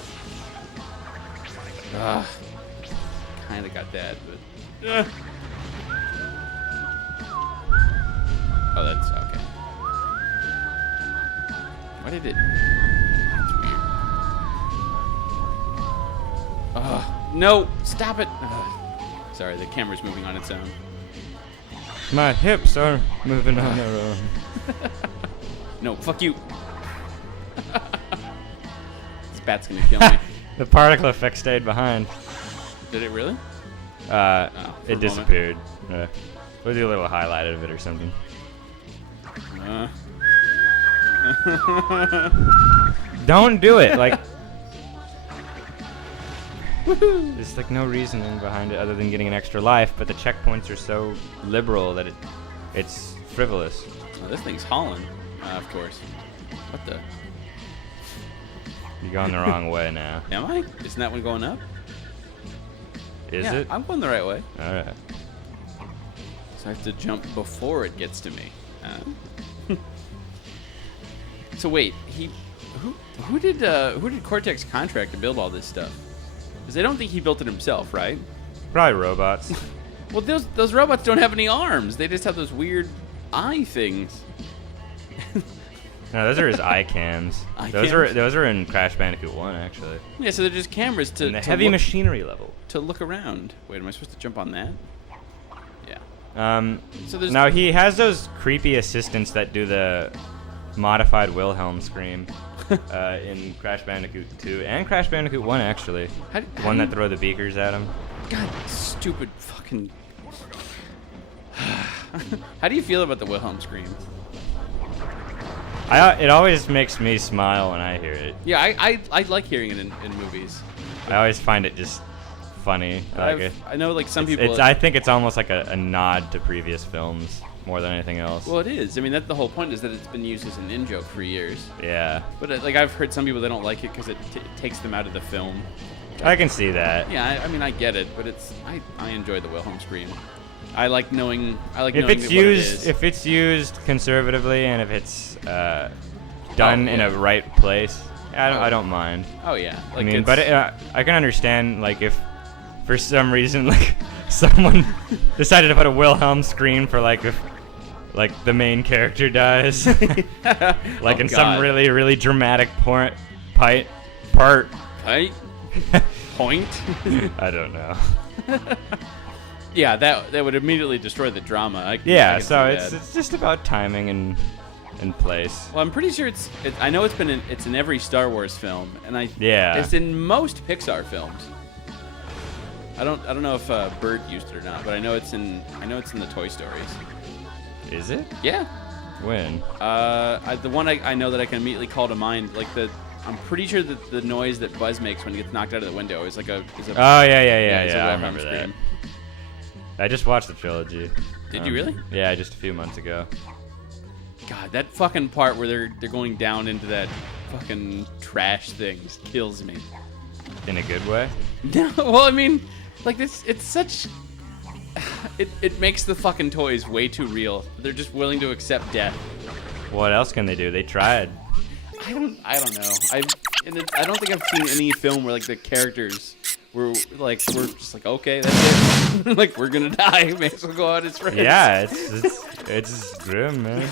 Ugh. Kind of got that, but. Oh, that's okay. Why did it? That's weird. No! Stop it! Sorry, the camera's moving on its own. My hips are moving on their own. No, fuck you! This bat's gonna kill me. The particle effect stayed behind. Did it really? It a disappeared. We'll do a little highlight of it or something. Don't do it. Like, there's like no reasoning behind it other than getting an extra life, but the checkpoints are so liberal that it's frivolous. Oh, this thing's hauling. Of course. What the? You're going the wrong way now. Am I? Isn't that one going up? Is yeah, it? I'm going the right way. All right. So I have to jump before it gets to me. So wait, who did Cortex contract to build all this stuff? Because I don't think he built it himself, right? Probably robots. Well, those robots don't have any arms. They just have those weird eye things. No, those are his eye cams. Those are in Crash Bandicoot 1, actually. Yeah, so they're just cameras to In the heavy machinery level. to look around. Wait, am I supposed to jump on that? Yeah. So now he has those creepy assistants that do the modified Wilhelm scream in Crash Bandicoot 2 and Crash Bandicoot 1, actually. One that throw the beakers at him. God, stupid fucking. How do you feel about the Wilhelm scream? It always makes me smile when I hear it. Yeah, I like hearing it in movies. I always find it just funny. I know, like, some people. I think it's almost like a nod to previous films more than anything else. Well, it is. I mean, that's the whole point, is that it's been used as an in-joke for years. Yeah. But like, I've heard some people, they don't like it because it takes them out of the film. I can see that. Yeah, I mean, I get it, but I enjoy the Wilhelm scream. I like knowing. If it's used, if it's used conservatively, and if it's done in a right place, I don't mind. Oh yeah. Like, I mean, but I can understand like if for some reason like someone decided to put a Wilhelm scream for like if like the main character dies, like in some really really dramatic part. Point. I don't know. Yeah, that would immediately destroy the drama. So it's just about timing and place. Well, I'm pretty sure I know it's in every Star Wars film, and it's in most Pixar films. I don't know if Bird used it or not, but I know it's in the Toy Stories. Is it? Yeah. When? The one I know that I can immediately call to mind, like I'm pretty sure that the noise that Buzz makes when he gets knocked out of the window is like a. Yeah. I remember that. I just watched the trilogy. Did you really? Yeah, just a few months ago. God, that fucking part where they're going down into that fucking trash thing just kills me. In a good way? No, well, I mean, like it's such. It makes the fucking toys way too real. They're just willing to accept death. What else can they do? They tried. I don't know. I don't think I've seen any film where like the characters we're just like, okay, that's it. Like, we're gonna die. May as well go out as friends. Yeah, it's grim, man.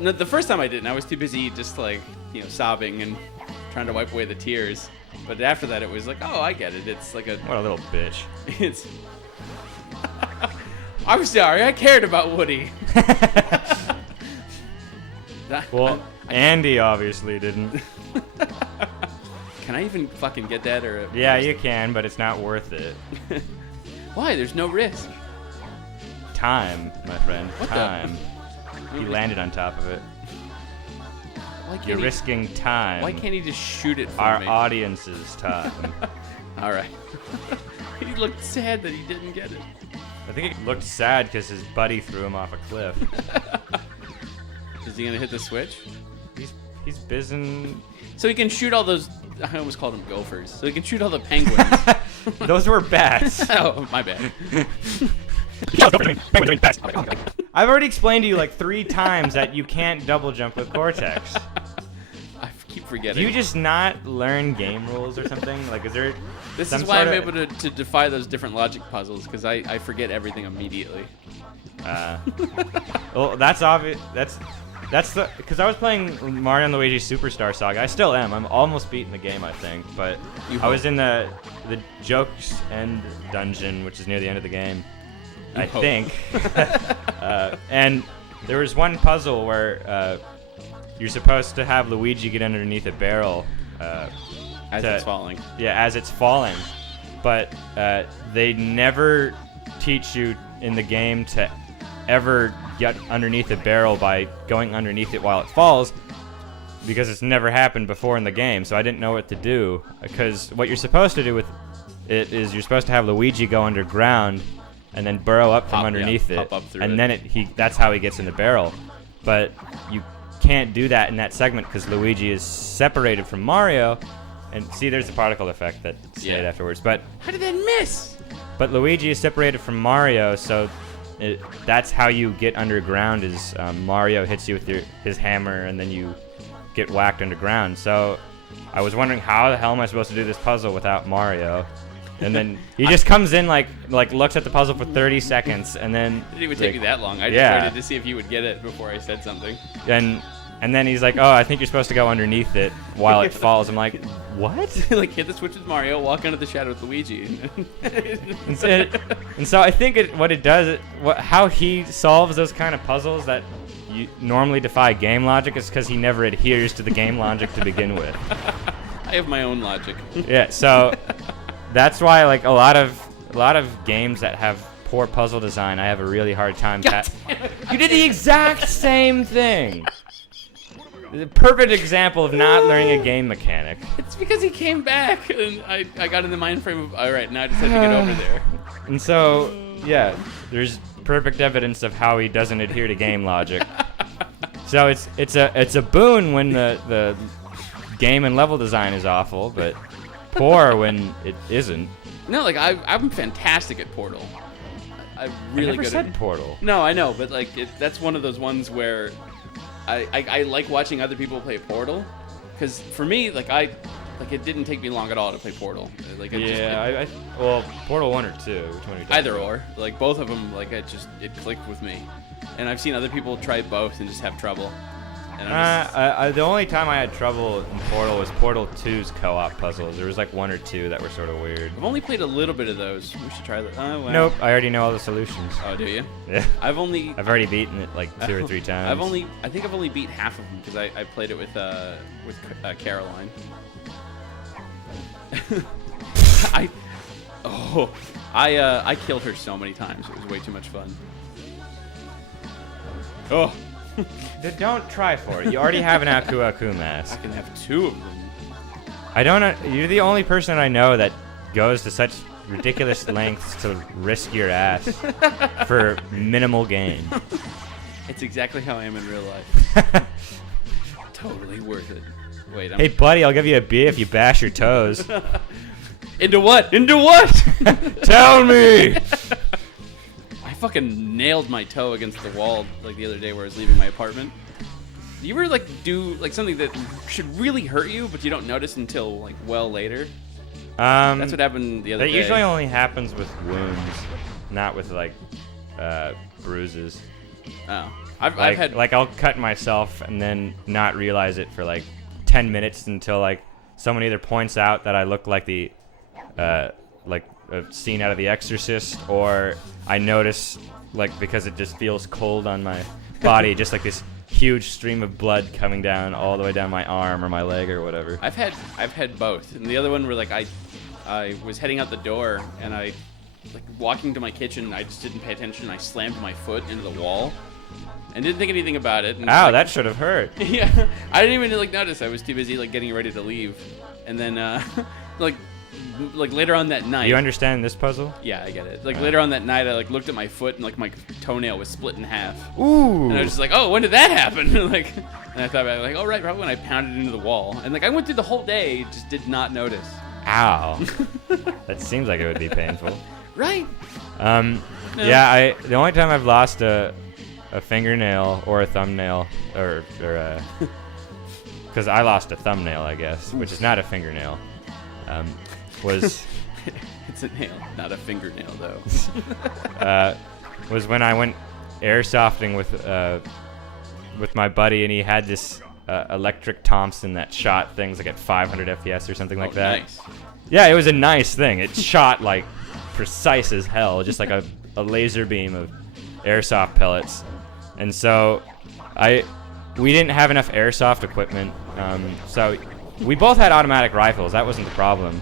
No, the first time I didn't, I was too busy just like, sobbing and trying to wipe away the tears. But after that, it was like, oh, I get it. It's like what a little bitch. It's. I'm sorry. I cared about Woody. Well, Andy obviously didn't. Can I even fucking get that? Or yeah, you can, but it's not worth it. Why? There's no risk. Time, my friend. What time. He landed on top of it. You're risking time. Why can't he just shoot it for Our me? audience's time. All right. He looked sad that he didn't get it. I think he looked sad because his buddy threw him off a cliff. Is he gonna hit the switch? He's busy. So he can shoot all those. I almost called them gophers. So he can shoot all the penguins. Those were bats. Oh, my bad. I've already explained to you like 3 times that you can't double jump with Cortex. I keep forgetting. Do you just not learn game rules or something? Like, is there? This is why I'm able to defy those different logic puzzles, because I forget everything immediately. Well, that's obvious. That's the because I was playing Mario and Luigi Superstar Saga. I still am. I'm almost beating the game, I think. But I was in the Jokes End dungeon, which is near the end of the game. I think. And there was one puzzle where you're supposed to have Luigi get underneath a barrel. As it's falling. Yeah, as it's falling. But they never teach you in the game to ever get underneath the barrel by going underneath it while it falls, because it's never happened before in the game, so I didn't know what to do. Because what you're supposed to do with it is you're supposed to have Luigi go underground and then burrow up from underneath it, and then that's how he gets in the barrel. But you can't do that in that segment because Luigi is separated from Mario, and see, there's the particle effect that stayed afterwards. But how did that miss? But Luigi is separated from Mario, so that's how you get underground. Is Mario hits you with his hammer, and then you get whacked underground. So I was wondering, how the hell am I supposed to do this puzzle without Mario? And then he just comes in, like looks at the puzzle for 30 seconds, and then it didn't even take you that long. I just waited to see if he would get it before I said something. And then he's like, "Oh, I think you're supposed to go underneath it while it falls." I'm like, "What?" Like, hit the switch with Mario, walk under the shadow with Luigi. And so I think what it does, how he solves those kind of puzzles that you normally defy game logic, is because he never adheres to the game logic to begin with. I have my own logic. Yeah, so that's why, like, a lot of games that have poor puzzle design, I have a really hard time. You did the exact same thing. The perfect example of not learning a game mechanic. It's because he came back, and I got in the mind frame of, all right, now I just have to get over there. And so, yeah, there's perfect evidence of how he doesn't adhere to game logic. So it's a boon when the game and level design is awful, but poor when it isn't. No, like I'm fantastic at Portal. I'm really I never good said at Portal. No, I know, but like that's one of those ones where I like watching other people play Portal, because for me, it didn't take me long at all to play Portal. Like Well, Portal 1 or 2. Which one are you talking either about? or, like both of them, like it clicked with me, and I've seen other people try both and just have trouble. And The only time I had trouble in Portal was Portal 2's co-op puzzles. There was like 1 or 2 that were sort of weird. I've only played a little bit of those. We should try that. Oh, wow. Nope, I already know all the solutions. Oh, do you? Yeah. I've already beaten it like 2 or 3 times. I think I've only beat half of them because I played it with Caroline. I killed her so many times. It was way too much fun. Oh. Don't try for it. You already have an Aku I mask. can have 2 of them. I don't know. You're the only person I know that goes to such ridiculous lengths to risk your ass for minimal gain. It's exactly how I am in real life. Totally worth it. Wait, Hey, buddy, I'll give you a beer if you bash your toes. Into what? Into what? Tell me! I fucking nailed my toe against the wall like the other day where I was leaving my apartment. Do you ever do like something that should really hurt you, but you don't notice until like well later? That's what happened the other day. That usually only happens with wounds, not with bruises. Oh, I've had I'll cut myself and then not realize it for like 10 minutes until like someone either points out that I look like the like a scene out of The Exorcist, or I notice because it just feels cold on my body, just like this huge stream of blood coming down all the way down my arm or my leg or whatever. I've had both, and the other one where I was heading out the door and I walking to my kitchen, I just didn't pay attention. I slammed my foot into the wall and didn't think anything about it. And Ow, that should have hurt. Yeah, I didn't even notice. I was too busy getting ready to leave, and then later on that night. You understand this puzzle? Yeah, I get it. Later on that night, I looked at my foot and my toenail was split in half. Ooh. And I was just like, oh, when did that happen? And I thought about it, oh right, probably when I pounded into the wall. And I went through the whole day, just did not notice. Ow. That seems like it would be painful. Right. No. Yeah, the only time I've lost a fingernail or a thumbnail or because I lost a thumbnail, I guess, which is not a fingernail. Was it's a nail, not a fingernail though. Was when I went airsofting with my buddy, and he had this electric Thompson that shot things at 500 FPS or something like that. Nice. Yeah, it was a nice thing. It shot precise as hell, just like a laser beam of airsoft pellets. And so we didn't have enough airsoft equipment, so we both had automatic rifles. That wasn't the problem.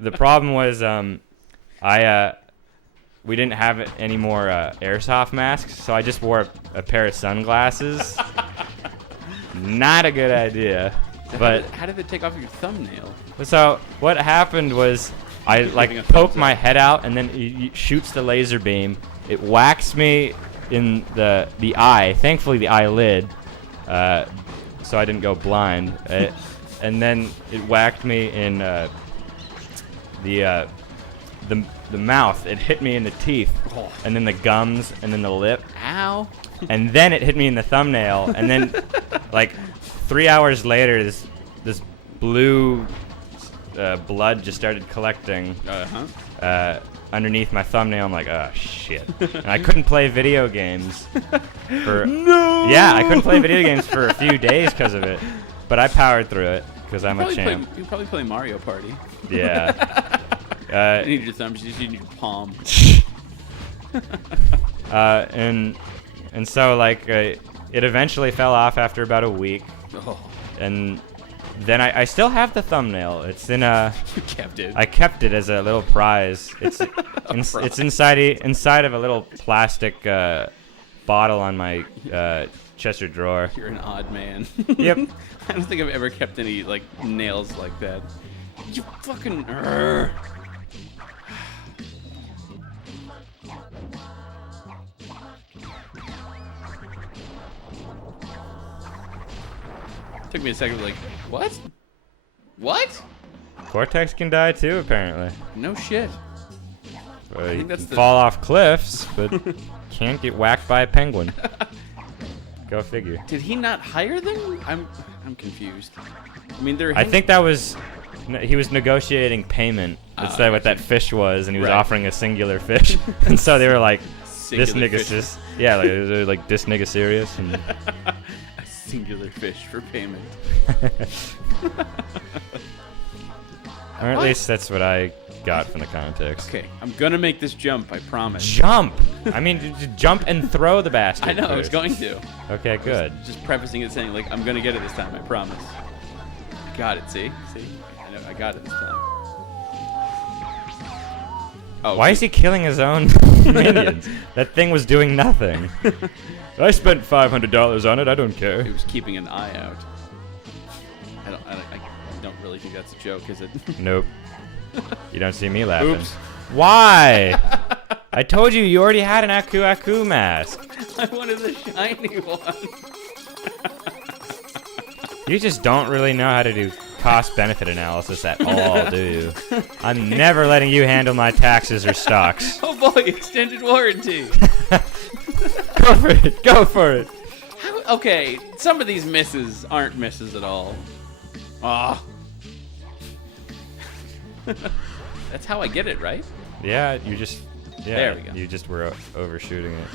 The problem was we didn't have any more airsoft masks, so I just wore a pair of sunglasses. Not a good idea. But how did it take off your thumbnail? So what happened was I poked my head out, and then it shoots the laser beam. It whacks me in the eye. Thankfully, the eyelid, so I didn't go blind. And then it whacked me in the mouth. It hit me in the teeth, and then the gums, and then the lip. Ow! And then it hit me in the thumbnail, and then 3 hours later, this blue blood just started collecting underneath my thumbnail. I'm like, oh shit! And I couldn't play video games for I couldn't play video games for a few days because of it. But I powered through it because I'm a champ. You probably play Mario Party. Yeah. You need your thumbs. You need your palm. And so it eventually fell off after about a week. Oh. And then I still have the thumbnail. It's in a. You kept it. I kept it as a little prize. It's it's inside of a little plastic bottle on my Chester drawer. You're an odd man. Yep. I don't think I've ever kept any nails like that. You fucking. Took me a second to be like, what? What? Cortex can die too, apparently. No shit. Well, you think that's can the- fall off cliffs, but can't get whacked by a penguin. Go figure. Did he not hire them? I'm confused. I mean, they're. I think that was he was negotiating payment. That's what that fish was, and he was Right. offering a singular fish. And so they were like, "This Singular nigga's fish. just yeah, like this nigga serious." And a singular fish for payment. or at least that's what I got from the context. Okay, I'm gonna make this jump. I promise. Jump! I mean, jump and throw the bastard. I know. I was first. going to. Okay, good. Just prefacing it, saying like, I'm gonna get it this time. I promise. I got it. See? I know. I got it this time. Oh. Why is he killing his own minions? That thing was doing nothing. I spent $500 on it. I don't care. He was keeping an eye out. I don't really think that's a joke, is it? Nope. You don't see me laughing. Oops. Why? I told you you already had an Aku mask. I wanted the shiny one. You just don't really know how to do cost-benefit analysis at all, do you? I'm never letting you handle my taxes or stocks. Oh boy, extended warranty. Go for it. Go for it. Okay, some of these misses aren't misses at all. Ah. That's how I get it, right? Yeah, you just... Yeah, There we go. you just were overshooting it.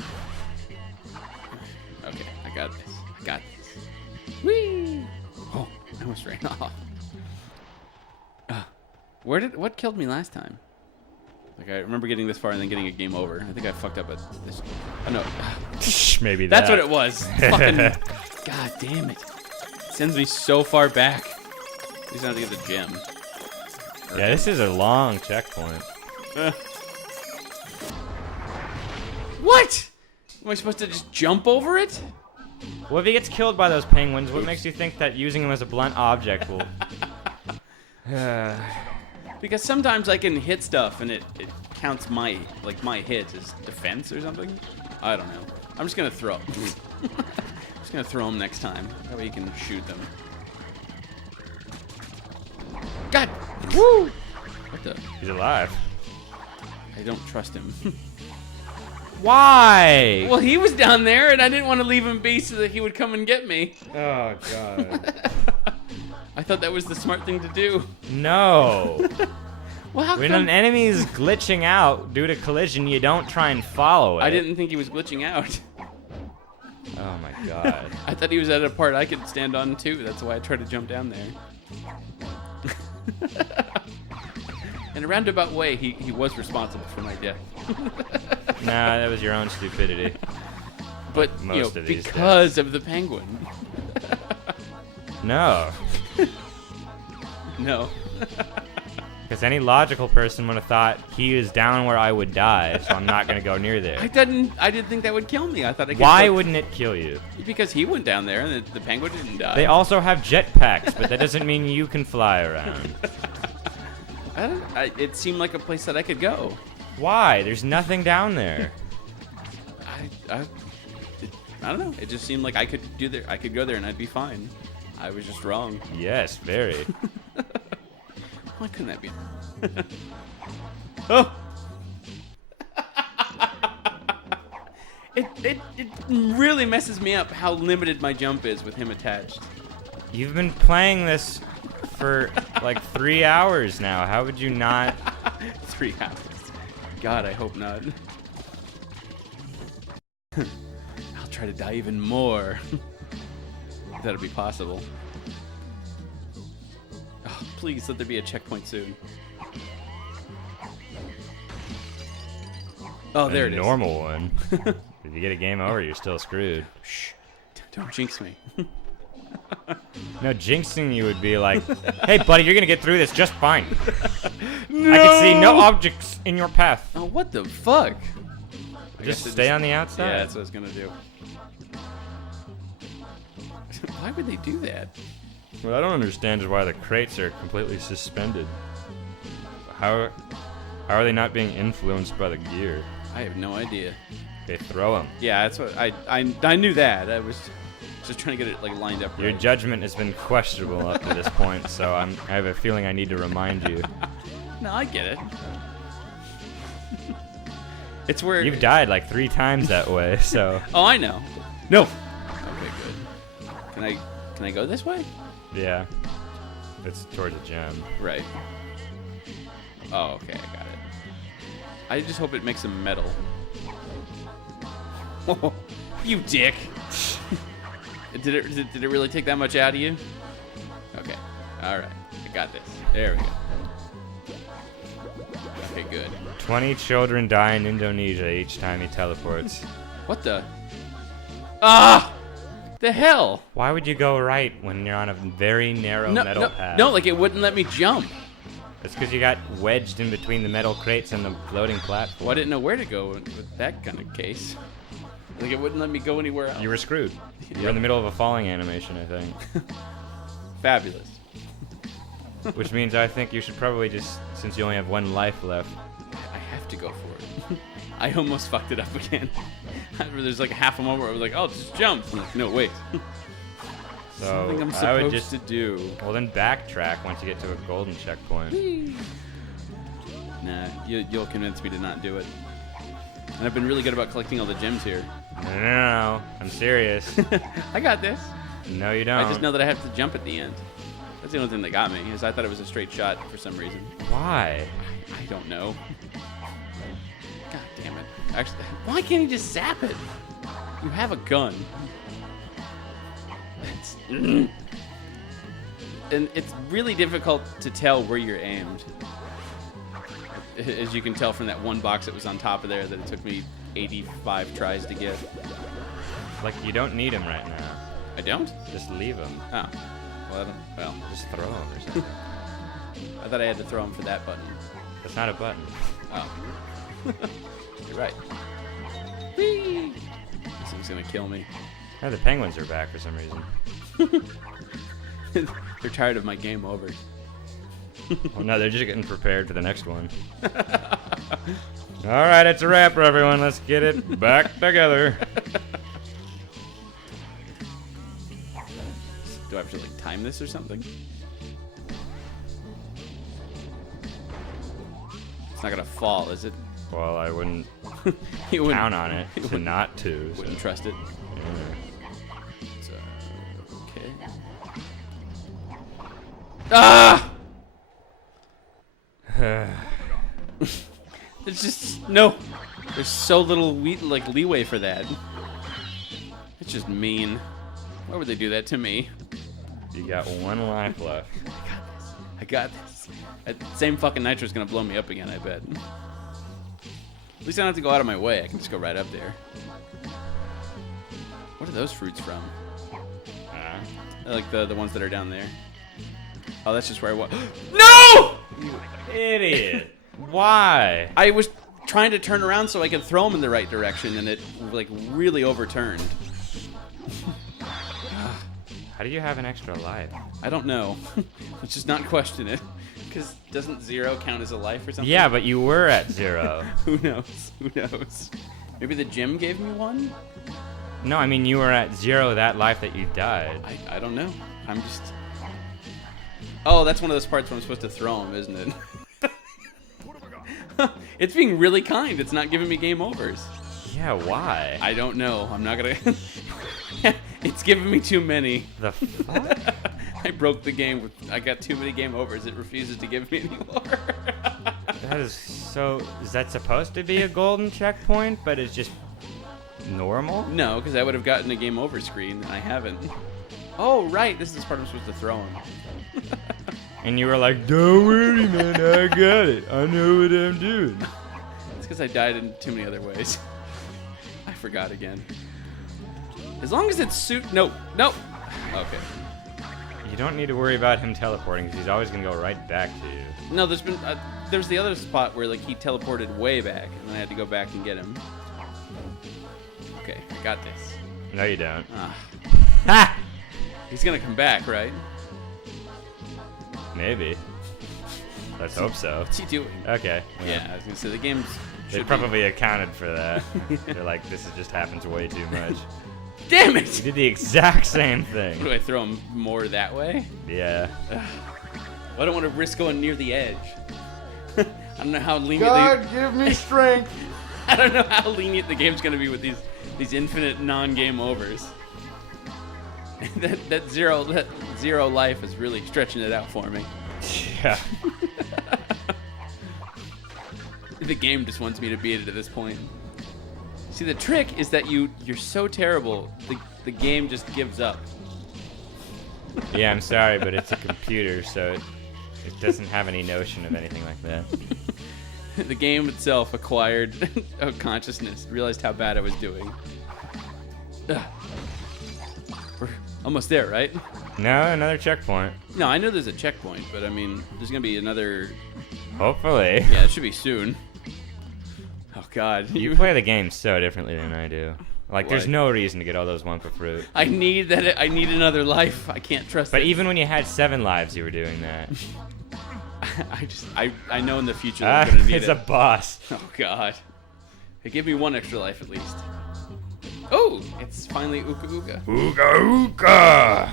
Okay, I got this. I got this. Whee! Oh, I almost ran off. What killed me last time? Like, I remember getting this far and then getting a game over. I think I fucked up at this. Oh, no. Maybe that. That's what it was. Fucking. God damn it. It sends me so far back. At least I have to get the gem. Yeah, this is a long checkpoint. What? Am I supposed to just jump over it? Well, if he gets killed by those penguins, what makes you think that using him as a blunt object will... Because sometimes I can hit stuff and it counts my hit as defense or something. I don't know. I'm just gonna throw. Just gonna throw them next time. That way you can shoot them. God! Woo! What the? He's alive. I don't trust him. Why? Well, he was down there and I didn't want to leave him be so that he would come and get me. Oh, God. I thought that was the smart thing to do. No. Well, how When come? an enemy is glitching out due to collision, you don't try and follow it. I didn't think he was glitching out. Oh, my God. I thought he was at a part I could stand on too. That's why I tried to jump down there. In a roundabout way, he was responsible for my death. Nah, that was your own stupidity. But Most of these because of the penguin. No. No. Because any logical person would have thought he is down where I would die, so I'm not going to go near there. I didn't think that would kill me. I thought I could. Why wouldn't it kill you? Because he went down there and the penguin didn't die. They also have jetpacks, but that doesn't mean you can fly around. It seemed like a place that I could go. Why? There's nothing down there. I don't know. It just seemed like I could do there. I could go there and I'd be fine. I was just wrong. Yes, very. Why couldn't that be? Oh! It really messes me up how limited my jump is with him attached. You've been playing this for like 3 hours now. How would you not? 3 hours. God, I hope not. I'll try to die even more. If that'll be possible. Oh, please let there be a checkpoint soon. Oh, there it is. Normal one. If you get a game over, you're still screwed. Shh. Don't jinx me. No, jinxing you would be like, hey, buddy, you're going to get through this just fine. No! I can see no objects in your path. Oh, what the fuck? I Just guess stay on the outside. Yeah, that's what I was gonna do. Why would they do that? What I don't understand is why the crates are completely suspended. How are they not being influenced by the gear? I have no idea. Okay, throw them. Yeah, that's what I knew that. I was Just trying to get it like lined up. Your right. judgment has been questionable up to this point, so I have a feeling I need to remind you. No, I get it. It's where You've died like 3 times that way, so. Oh, I know. No. Okay, good. Can I go this way? Yeah. It's towards the gem. Right. Oh, okay, I got it. I just hope it makes some metal. Oh, you dick. Did it really take that much out of you? Okay. All right. I got this. There we go. Okay, good. 20 children die in Indonesia each time he teleports. What the? Ah! The hell? Why would you go right when you're on a very narrow metal path? No, like it wouldn't let me jump. It's because you got wedged in between the metal crates and the floating platform. Well, I didn't know where to go with that kind of case. Like it wouldn't let me go anywhere else. You were screwed. You were in the middle of a falling animation, I think. Fabulous. Which means I think you should probably just, since you only have 1 life left. I have to go for it. I almost fucked it up again. There's like half a moment where I was like, oh, just jump. I'm like, no, wait. So Something I'm I would supposed just to do. Well, then backtrack once you get to a golden checkpoint. Nah, you'll convince me to not do it. And I've been really good about collecting all the gems here. No, I'm serious. I got this. No, you don't. I just know that I have to jump at the end. That's the only thing that got me, is I thought it was a straight shot for some reason. Why? I don't know. God damn it. Actually, why can't he just zap it? You have a gun. And it's really difficult to tell where you're aimed. As you can tell from that one box that was on top of there that it took me 85 tries to get. Like, you don't need him right now. I don't? Just leave him. Oh. Well, Just throw him or something. I thought I had to throw him for that button. That's not a button. Oh. You're right. Whee! This thing's gonna kill me. Oh, the penguins are back for some reason. They're tired of my game over. Well, no, they're just getting prepared for the next one. All right, it's a wrap for everyone. Let's get it back together. Do I have to like time this or something? It's not gonna fall, is it? Well, I wouldn't You wouldn't, count on it to not to. wouldn't trust it. So, okay. Ah! There's just no. There's so little leeway for that. It's just mean. Why would they do that to me? You got 1 life left. I got this. That same fucking nitro's gonna blow me up again, I bet. At least I don't have to go out of my way. I can just go right up there. What are those fruits from? They're like the ones that are down there. Oh, that's just where I was. No! You idiot. Why? I was trying to turn around so I could throw them in the right direction, and it like really overturned. How do you have an extra life? I don't know. Let's just not question it. Because doesn't 0 count as a life or something? Yeah, but you were at 0. Who knows? Who knows? Maybe the gym gave me 1? No, I mean you were at 0 that life that you died. I don't know. I'm just... Oh, that's one of those parts where I'm supposed to throw them, isn't it? It's being really kind. It's not giving me game overs. Yeah, why? I don't know. I'm not gonna... It's giving me too many. The fuck? I broke the game. I got too many game overs. It refuses to give me anymore. That is so... Is that supposed to be a golden checkpoint, but it's just normal? No, because I would have gotten a game over screen, and I haven't. Oh, right. This is the part I'm supposed to throw him. And you were like, don't worry, man. I got it. I know what I'm doing. It's because I died in too many other ways. I forgot again. As long as it's No. Okay. You don't need to worry about him teleporting, because he's always going to go right back to you. No, there's the other spot where like he teleported way back, and then I had to go back and get him. Okay, I got this. No, you don't. Ha! He's gonna come back, right? Maybe. Let's hope so. What's he doing? Okay. Yeah, I was gonna say the game's. They probably accounted for that. They're like, this just happens way too much. Damn You it! did the exact same thing. Do I throw him more that way? Yeah. I don't want to risk going near the edge. I don't know how lenient. God, give me strength. I don't know how lenient the game's gonna be with these infinite non-game overs. that zero life is really stretching it out for me. Yeah. The game just wants me to beat it at this point. See, the trick is that you're so terrible, the game just gives up. Yeah, I'm sorry, but it's a computer, so it doesn't have any notion of anything like that. The game itself acquired a consciousness, realized how bad I was doing. Ugh. We're almost there, right? No, another checkpoint. No, I know there's a checkpoint, but I mean, there's gonna be another. Hopefully. Yeah, it should be soon. Oh God, You play the game so differently than I do. Like, there's What? no reason to get all those Wumpa fruit. I need that. I need another life. I can't trust But it. even when you had 7 lives, you were doing that. I know in the future that I'm gonna need It's it. a boss. Oh God. Hey, give me one extra life at least. Oh, it's finally Uka Uka. Ooga ooga!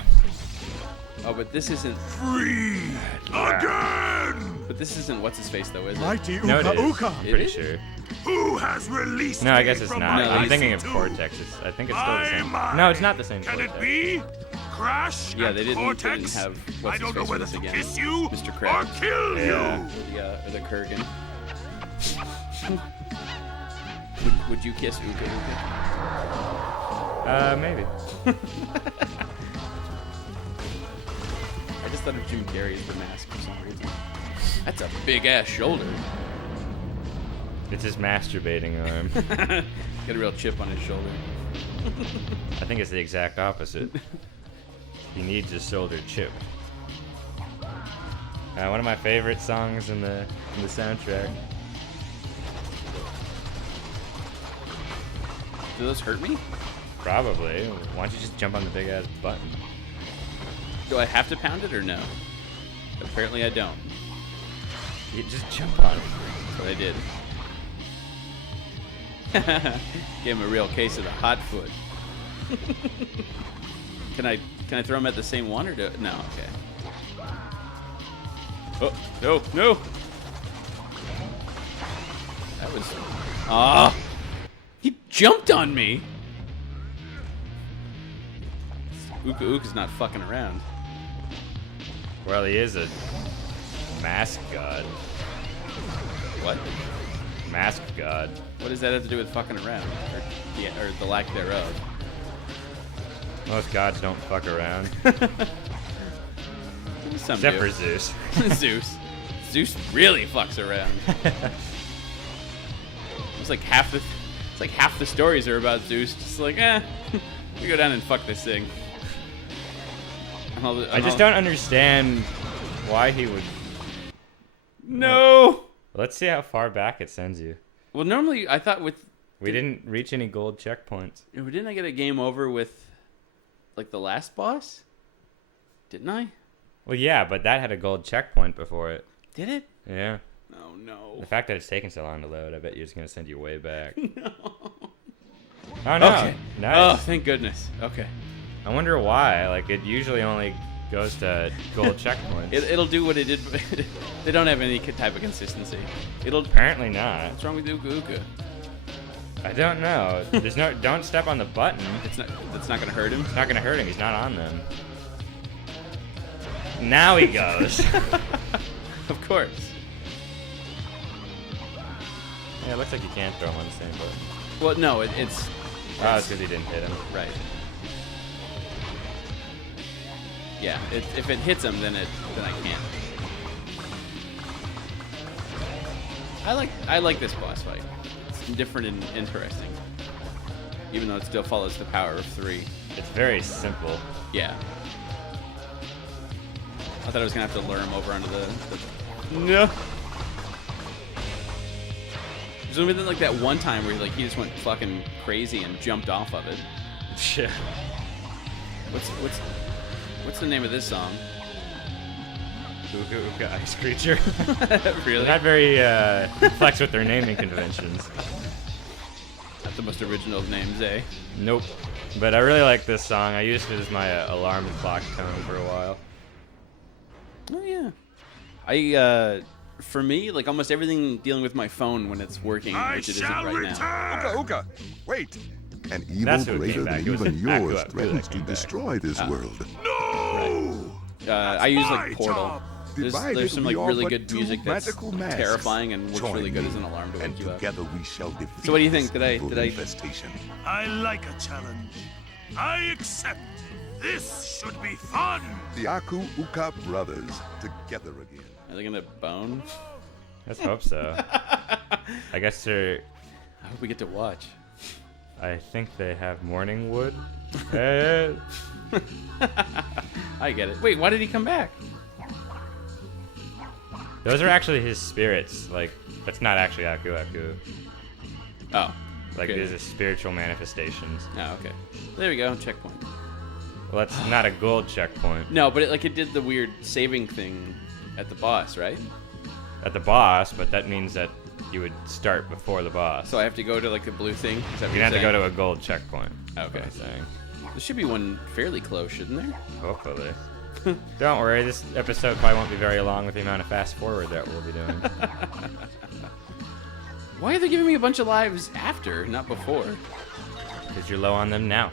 Oh, but this isn't. Free again. But this isn't what's his face though, is it? Mighty No, Uka it is. Uka. I'm pretty is? sure. Who has released No, I me guess it's from not. my No, I'm thinking of IC2? Cortex. I think it's still the same. I'm No, it's not the same Can Cortex. it be? Crash Yeah, and they didn't Cortex? have I what's his don't know face with whether us to again. kiss you Mr. or Krabs. kill Yeah. you. Or the Kurgan. Would you kiss Uka Uka? Maybe. I just thought of Jim Carrey as the mask for some reason. That's a big ass shoulder. It's his masturbating arm. Got a real chip on his shoulder. I think it's the exact opposite. He needs his shoulder chipped. One of my favorite songs in the soundtrack. Do those hurt me? Probably. Why don't you just jump on the big ass button? Do I have to pound it or no? Apparently I don't. You just jump on it. That's what I did. Gave him a real case of the hot foot. Can I throw him at the same one or do no? Okay. Oh no! That was he jumped on me. Uka Uka's not fucking around. Well, he is a mask god. What? Mask god. What does that have to do with fucking around? Or the lack thereof? Most gods don't fuck around. Some Except do. for Zeus. Zeus. Zeus really fucks around. It's like half the stories are about Zeus. Just like, we go down and fuck this thing. I just don't understand why he would. No. Let's see how far back it sends you. Well, normally I thought We didn't reach any gold checkpoints. didn't I get a game over with like the last boss? Didn't I? Well, yeah, but that had a gold checkpoint before it. Did it? Yeah. Oh no. The fact that it's taking so long to load, I bet you're just gonna send you way back. No. Oh no! Okay. Nice. Oh, thank goodness. Okay. I wonder why. Like, it usually only goes to gold checkpoints. It'll do what it did. They don't have any type of consistency. It'll. Apparently not. What's wrong with Uka Uka? I don't know. There's no. Don't step on the button. It's not gonna hurt him. It's not gonna hurt him. He's not on them. Now he goes. Of course. Yeah, it looks like you can't throw him on the same button. Well, no, it's. Oh, it's because he didn't hit him. Right. Yeah, if it hits him, then I can't. I like this boss fight. It's different and interesting, even though it still follows the power of 3. It's very simple. Yeah. I thought I was gonna have to lure him over onto the no. There's only been like that one time where he just went fucking crazy and jumped off of it. Shit. What's the name of this song? Uka Uka Ice Creature. Really? They're not very flex with their naming conventions. I the most original of names, eh? Nope. But I really like this song. I used it as my alarm clock tone for a while. Oh yeah. For me, like almost everything dealing with my phone when it's working, which it isn't right now. Uka, wait. An evil That's who it greater came back. than It was even yours Acapulco threatens that to came back. destroy this world. No! I use like Portal. Divided There's some we like are really but good two music that's magical masks. terrifying and works Join really good me, as an alarm to and wake you up. together we shall defeat So what do you think? this evil Did I- infestation. I like a challenge. I accept. This should be fun. The Aku Uka brothers together again. Are they gonna bone? Let's hope so. I guess they're. I hope we get to watch. I think they have morning wood. Eh. I get it. Wait, why did he come back? Those are actually his spirits. Like, that's not actually Aku Aku. Oh. Like, okay. these are spiritual manifestations. Oh, okay. There we go. Checkpoint. Well, that's not a gold checkpoint. No, but it did the weird saving thing at the boss, right? At the boss, but that means that you would start before the boss. So I have to go to like the blue thing. Is that what You'd you're have to go saying? to a gold checkpoint. Okay. That's what I'm saying. There should be one fairly close, shouldn't there? Hopefully. Don't worry, this episode probably won't be very long with the amount of fast forward that we'll be doing. Why are they giving me a bunch of lives after, not before? Because you're low on them now.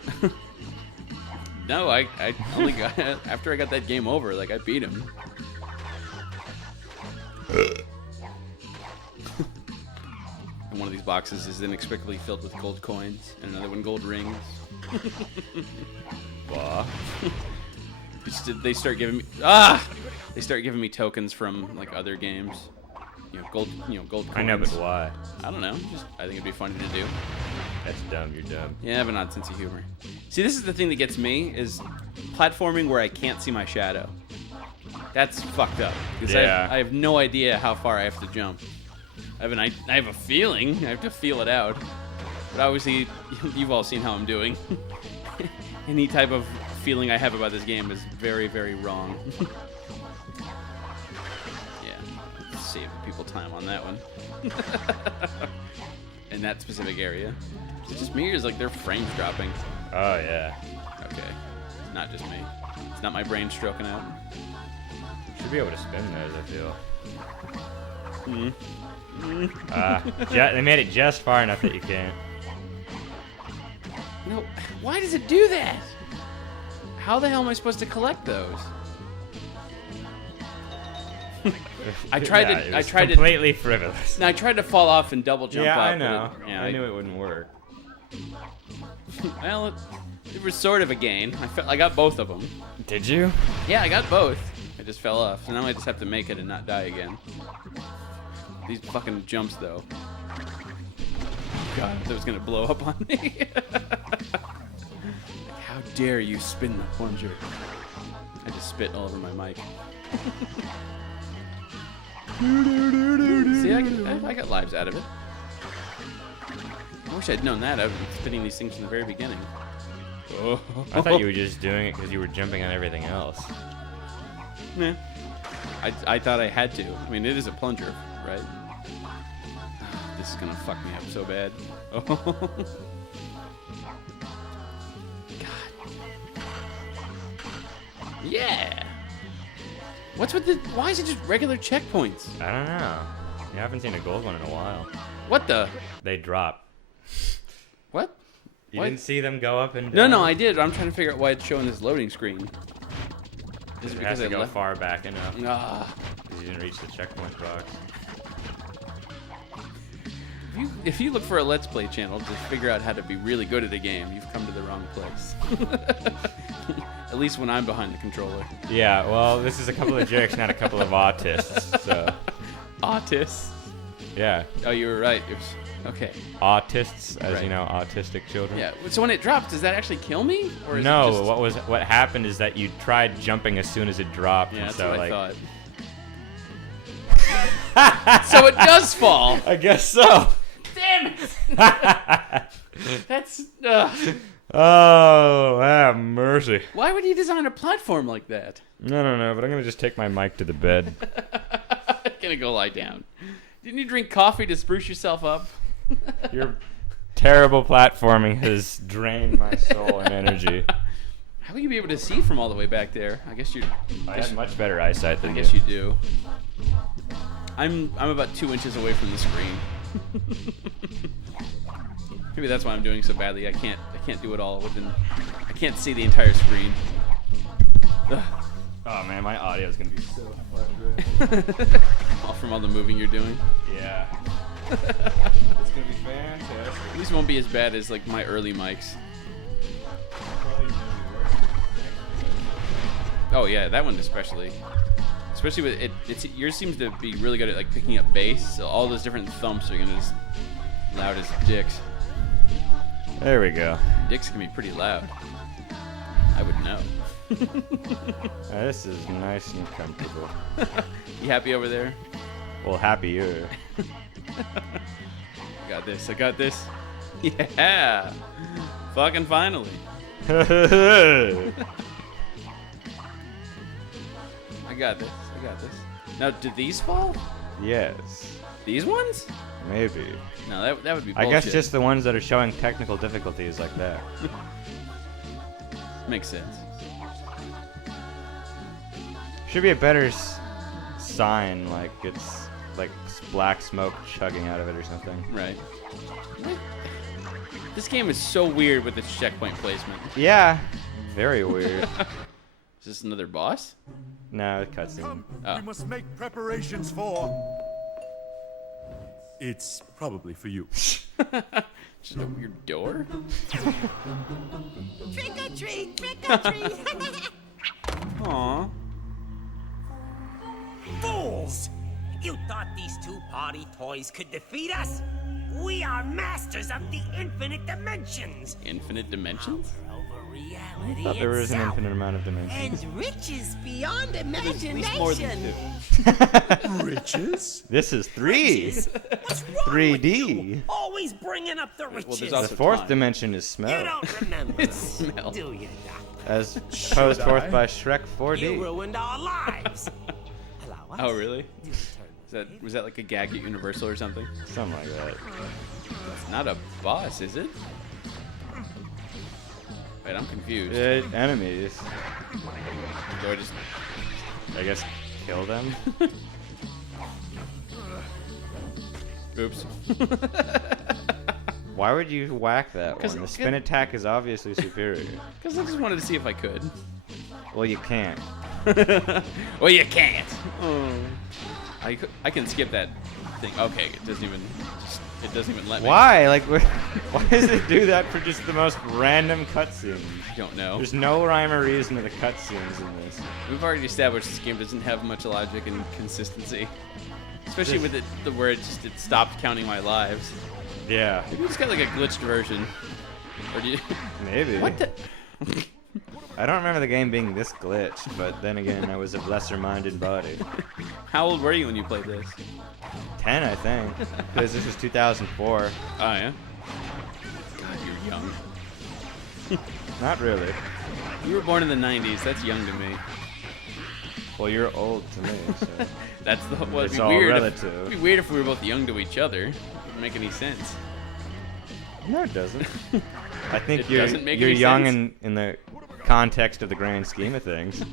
No, I only got after I got that game over. Like I beat him. And one of these boxes is inexplicably filled with gold coins, and another one gold rings. Blah. They start giving me They start giving me tokens from like other games. Gold coins. I know, but why? I don't know. I think it'd be funny to do. That's dumb, you're dumb. Yeah, I have an odd sense of humor. See, this is the thing that gets me is platforming where I can't see my shadow. That's fucked up. Because Yeah. I have no idea how far I have to jump. I have a feeling. I have to feel it out. But obviously, you've all seen how I'm doing. Any type of feeling I have about this game is very, very wrong. Yeah, save people time on that one. In that specific area. Is it just me or is like their frames dropping? Oh, yeah. Okay, not just me. It's not my brain stroking out. Should be able to spin those, I feel. They made it just far enough that you can't. No, why does it do that? How the hell am I supposed to collect those? I tried to completely frivolous. No, I tried to fall off and double jump up. Yeah, I but know. I knew it wouldn't work. Well, it was sort of a gain. I got both of them. Did you? Yeah, I got both. I just fell off. So now I just have to make it and not die again. These fucking jumps, though. God, that was gonna blow up on me. Like, how dare you spin the plunger? I just spit all over my mic. See, I got lives out of it. I wish I'd known that. I've been spinning these things from the very beginning. Oh. I thought you were just doing it because you were jumping on everything else. Nah. I thought I had to. I mean, it is a plunger, right? This is gonna fuck me up so bad. Oh. God. Yeah. What's with the? Why is it just regular checkpoints? I don't know. You haven't seen a gold one in a while. What the? They drop. What? You What? didn't see them go up and No, down? no, I did. I'm trying to figure out why it's showing this loading screen. Is it It has because to I go left? far back enough. Ah. You didn't reach the checkpoint box. If you look for a Let's Play channel to figure out how to be really good at a game, you've come to the wrong place. At least when I'm behind the controller. Yeah, well, this is a couple of jerks, not a couple of autists. So, Autists. yeah, Oh, you were right. It was okay. autists, as Right. you know, autistic children. Yeah. So when it drops, does that actually kill me, or is No, it just... what happened is that you tried jumping as soon as it dropped. Yeah, and that's so what like, I thought. So it does fall. I guess so. Damn it. That's. Oh, have mercy. Why would you design a platform like that? No, but I'm gonna just take my mic to the bed. Gonna go lie down. Didn't you drink coffee to spruce yourself up? You're terrible platforming has drained my soul and energy. How will you be able to see from all the way back there? I guess you. I have much better eyesight than I guess you do. I'm about 2 inches away from the screen. Maybe that's why I'm doing so badly. I can't do it all within. I can't see the entire screen. Ugh. Oh man, my audio is gonna be so fucked. All from all the moving you're doing. Yeah. It's gonna be fantastic. At least it won't be as bad as like my early mics. Oh yeah, that one especially. Especially with it. Yours seems to be really good at like picking up bass. So all those different thumps are gonna just loud as dicks. There we go. Dicks can be pretty loud. I would know. This is nice and comfortable. You happy over there? Well, happier. I got this. I got this. Yeah. Fucking finally. I got this. I got this. Now, did these fall? Yes. These ones? Maybe. No, that would be I bullshit. guess just the ones that are showing technical difficulties like that. Makes sense. Should be a better sign, like it's like black smoke chugging out of it or something. Right. This game is so weird with its checkpoint placement. Yeah. Very weird. Is this another boss? No, cutscene. Come, Oh. we must make preparations for. It's probably for you. Just a weird door? Trick or treat, trick or treat. Aw. Fools! You thought these two party toys could defeat us? We are masters of the infinite dimensions. Infinite dimensions? Over reality I thought there was an itself. infinite amount of dimensions. And riches beyond At imagination. least more than two. Riches? This is 3. Riches? What's wrong 3D. with you? Always bringing up the riches. there's The also 4th time. dimension is You smell, don't remember, Smell. do you, Doc? as posed forth I? by Shrek You 4D. ruined our lives. Hello, what? Oh, really? Was that like a gag at Universal or something? Something like that. It's not a boss, is it? Wait, I'm confused. Enemies. Do I just... I guess kill them. Oops. Why would you whack that 'Cause one? The it- spin attack is obviously superior. Because I just wanted to see if I could. Well, you can't. Well, you can't. Oh. I can skip that thing. Okay, it doesn't even let me. Why? Like, why does it do that for just the most random cutscenes? I don't know. There's no rhyme or reason to the cutscenes in this. We've already established this game doesn't have much logic and consistency. Especially with it where it stopped counting my lives. Yeah, Maybe we just got like a glitched version. Or do you... maybe. What the... I don't remember the game being this glitched, but then again, I was of lesser-minded body. How old were you when you played this? 10, I think, because this was 2004. Oh, yeah? God, you're young. Not really. You were born in the 90s. That's young to me. Well, you're old to me, so. That's the... Well, it'd It's be all weird relative. it'd be weird if we were both young to each other. It wouldn't make any sense. No, it doesn't. I think It you're doesn't make you're any young sense? in the context of the grand scheme of things.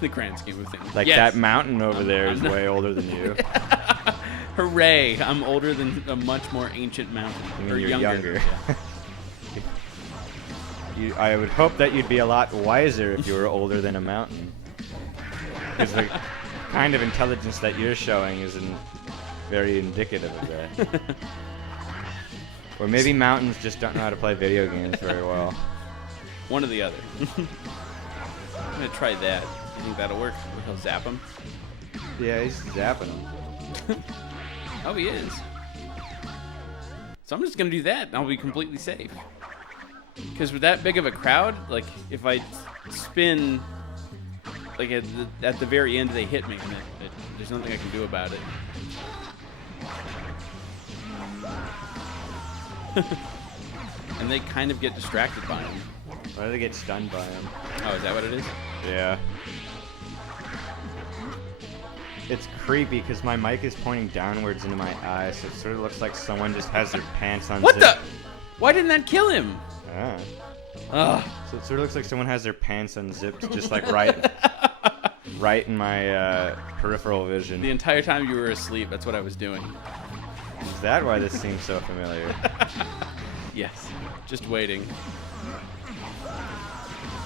The grand scheme of things. Like Yes. that mountain over there is I'm not- way older than you. Hooray! I'm older than a much more ancient mountain. I mean, Or you're younger. Yeah. I would hope that you'd be a lot wiser if you were older than a mountain. Because the kind of intelligence that you're showing isn't very indicative of that. Or maybe mountains just don't know how to play video games very well. One or the other. I'm gonna try that. You think that'll work? He'll zap him. Yeah, he's zapping them. Oh, he is. So I'm just gonna do that, and I'll be completely safe. Because with that big of a crowd, like if I spin, like at the very end, they hit me, and there's nothing I can do about it. And they kind of get distracted by him. Why do they get stunned by him? Oh, is that what it is? Yeah. it's creepy because my mic is pointing downwards into my eyes, so it sort of looks like someone just has their pants unzipped. What the? Why didn't that kill him? Ah. Ugh. So it sort of looks like someone has their pants unzipped, just like right in my peripheral vision. The entire time you were asleep, that's what I was doing. Is that why this seems so familiar? Yes. Just waiting.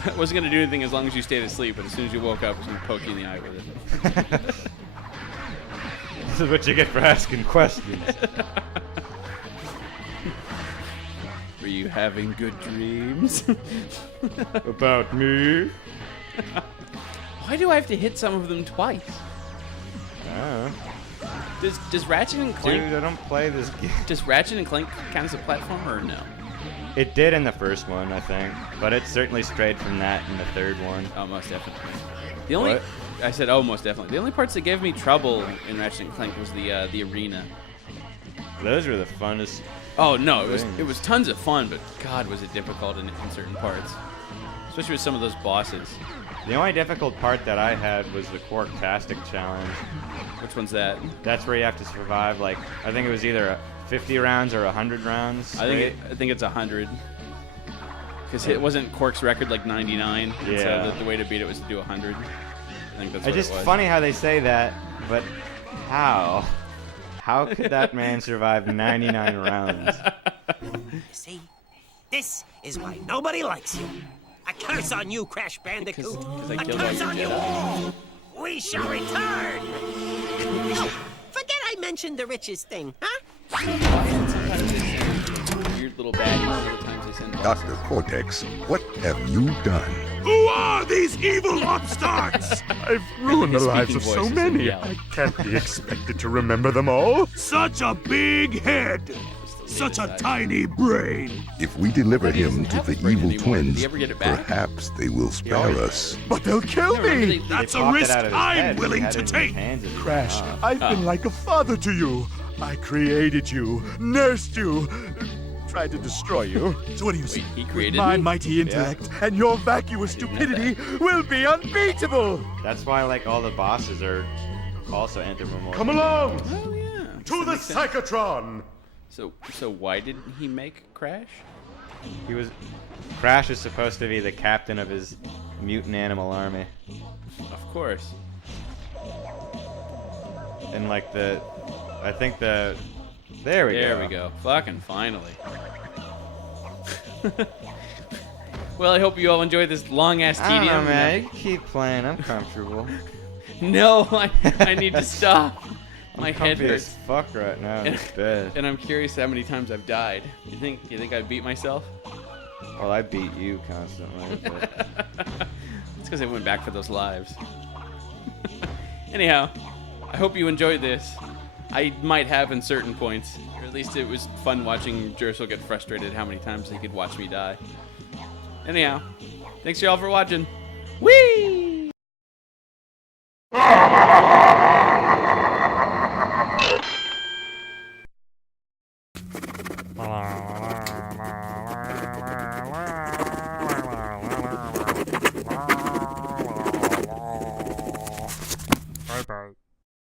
I wasn't going to do anything as long as you stayed asleep, but as soon as you woke up, I was going to poke you in the eye with it. This is what you get for asking questions. Were you having good dreams? About me? Why do I have to hit some of them twice? Does Ratchet and Clank... Dude, I don't play this game. Does Ratchet and Clank count as a platformer or no? It did in the first one, I think, but it certainly strayed from that in the third one. Oh, most definitely. The only... What? I said, oh, most definitely. The only parts that gave me trouble in Ratchet and Clank was the arena. Those were the funnest. Oh, no, it things. was tons of fun, but God, was it difficult in certain parts. Especially with some of those bosses. The only difficult part that I had was the Quarktastic challenge. Which one's that? That's where you have to survive, like, I think it was either 50 rounds or 100 rounds. I think it's 100. Because it wasn't Quark's record like 99. and Yeah. So the way to beat it was to do 100. I think that's what It's just it was. funny how they say that, but how? How could that man survive 99 rounds? See? This is why nobody likes you. A curse on you, Crash Bandicoot. Because I A killed all curse your on you Jedi. all. We shall return. Oh, forget I mentioned the riches thing, huh? Weird little baddies all the times they send us. Dr. Cortex, what have you done? Who are these evil upstarts? I've ruined the His lives speaking of so voice is many. yell. I can't be expected to remember them all. Such a big head. Such a tiny brain. If we deliver But he him doesn't to have the his brain evil anymore. Did he twins, ever get it back? perhaps they will spare always us. But they'll kill No, remember me. they- That's They a popped it risk out of his head, I'm but he willing had to it in his take. hands and- Crash, Ah. I've been like a father to you. I created you, nursed you, tried to destroy you. So what do you say? He created My me? mighty intellect and your vacuous didn't know stupidity will be unbeatable. That's why, like, all the bosses are also anthropomorphic. Come along Oh, yeah. to the psychotron. So why didn't he make Crash? Crash is supposed to be the captain of his mutant animal army. Of course. And, like, there we go. There we go. Fucking finally. Well, I hope you all enjoyed this long-ass I don't tedium. know, man. You keep playing. I'm comfortable. No, I need to stop. My I'm head comfy as hurts. fuck right now in bed. And I'm curious how many times I've died. You think I beat myself? Well, I beat you constantly. But It's because I went back for those lives. Anyhow, I hope you enjoyed this. I might have in certain points. Or at least it was fun watching Jersil get frustrated how many times he could watch me die. Anyhow, thanks y'all for watching.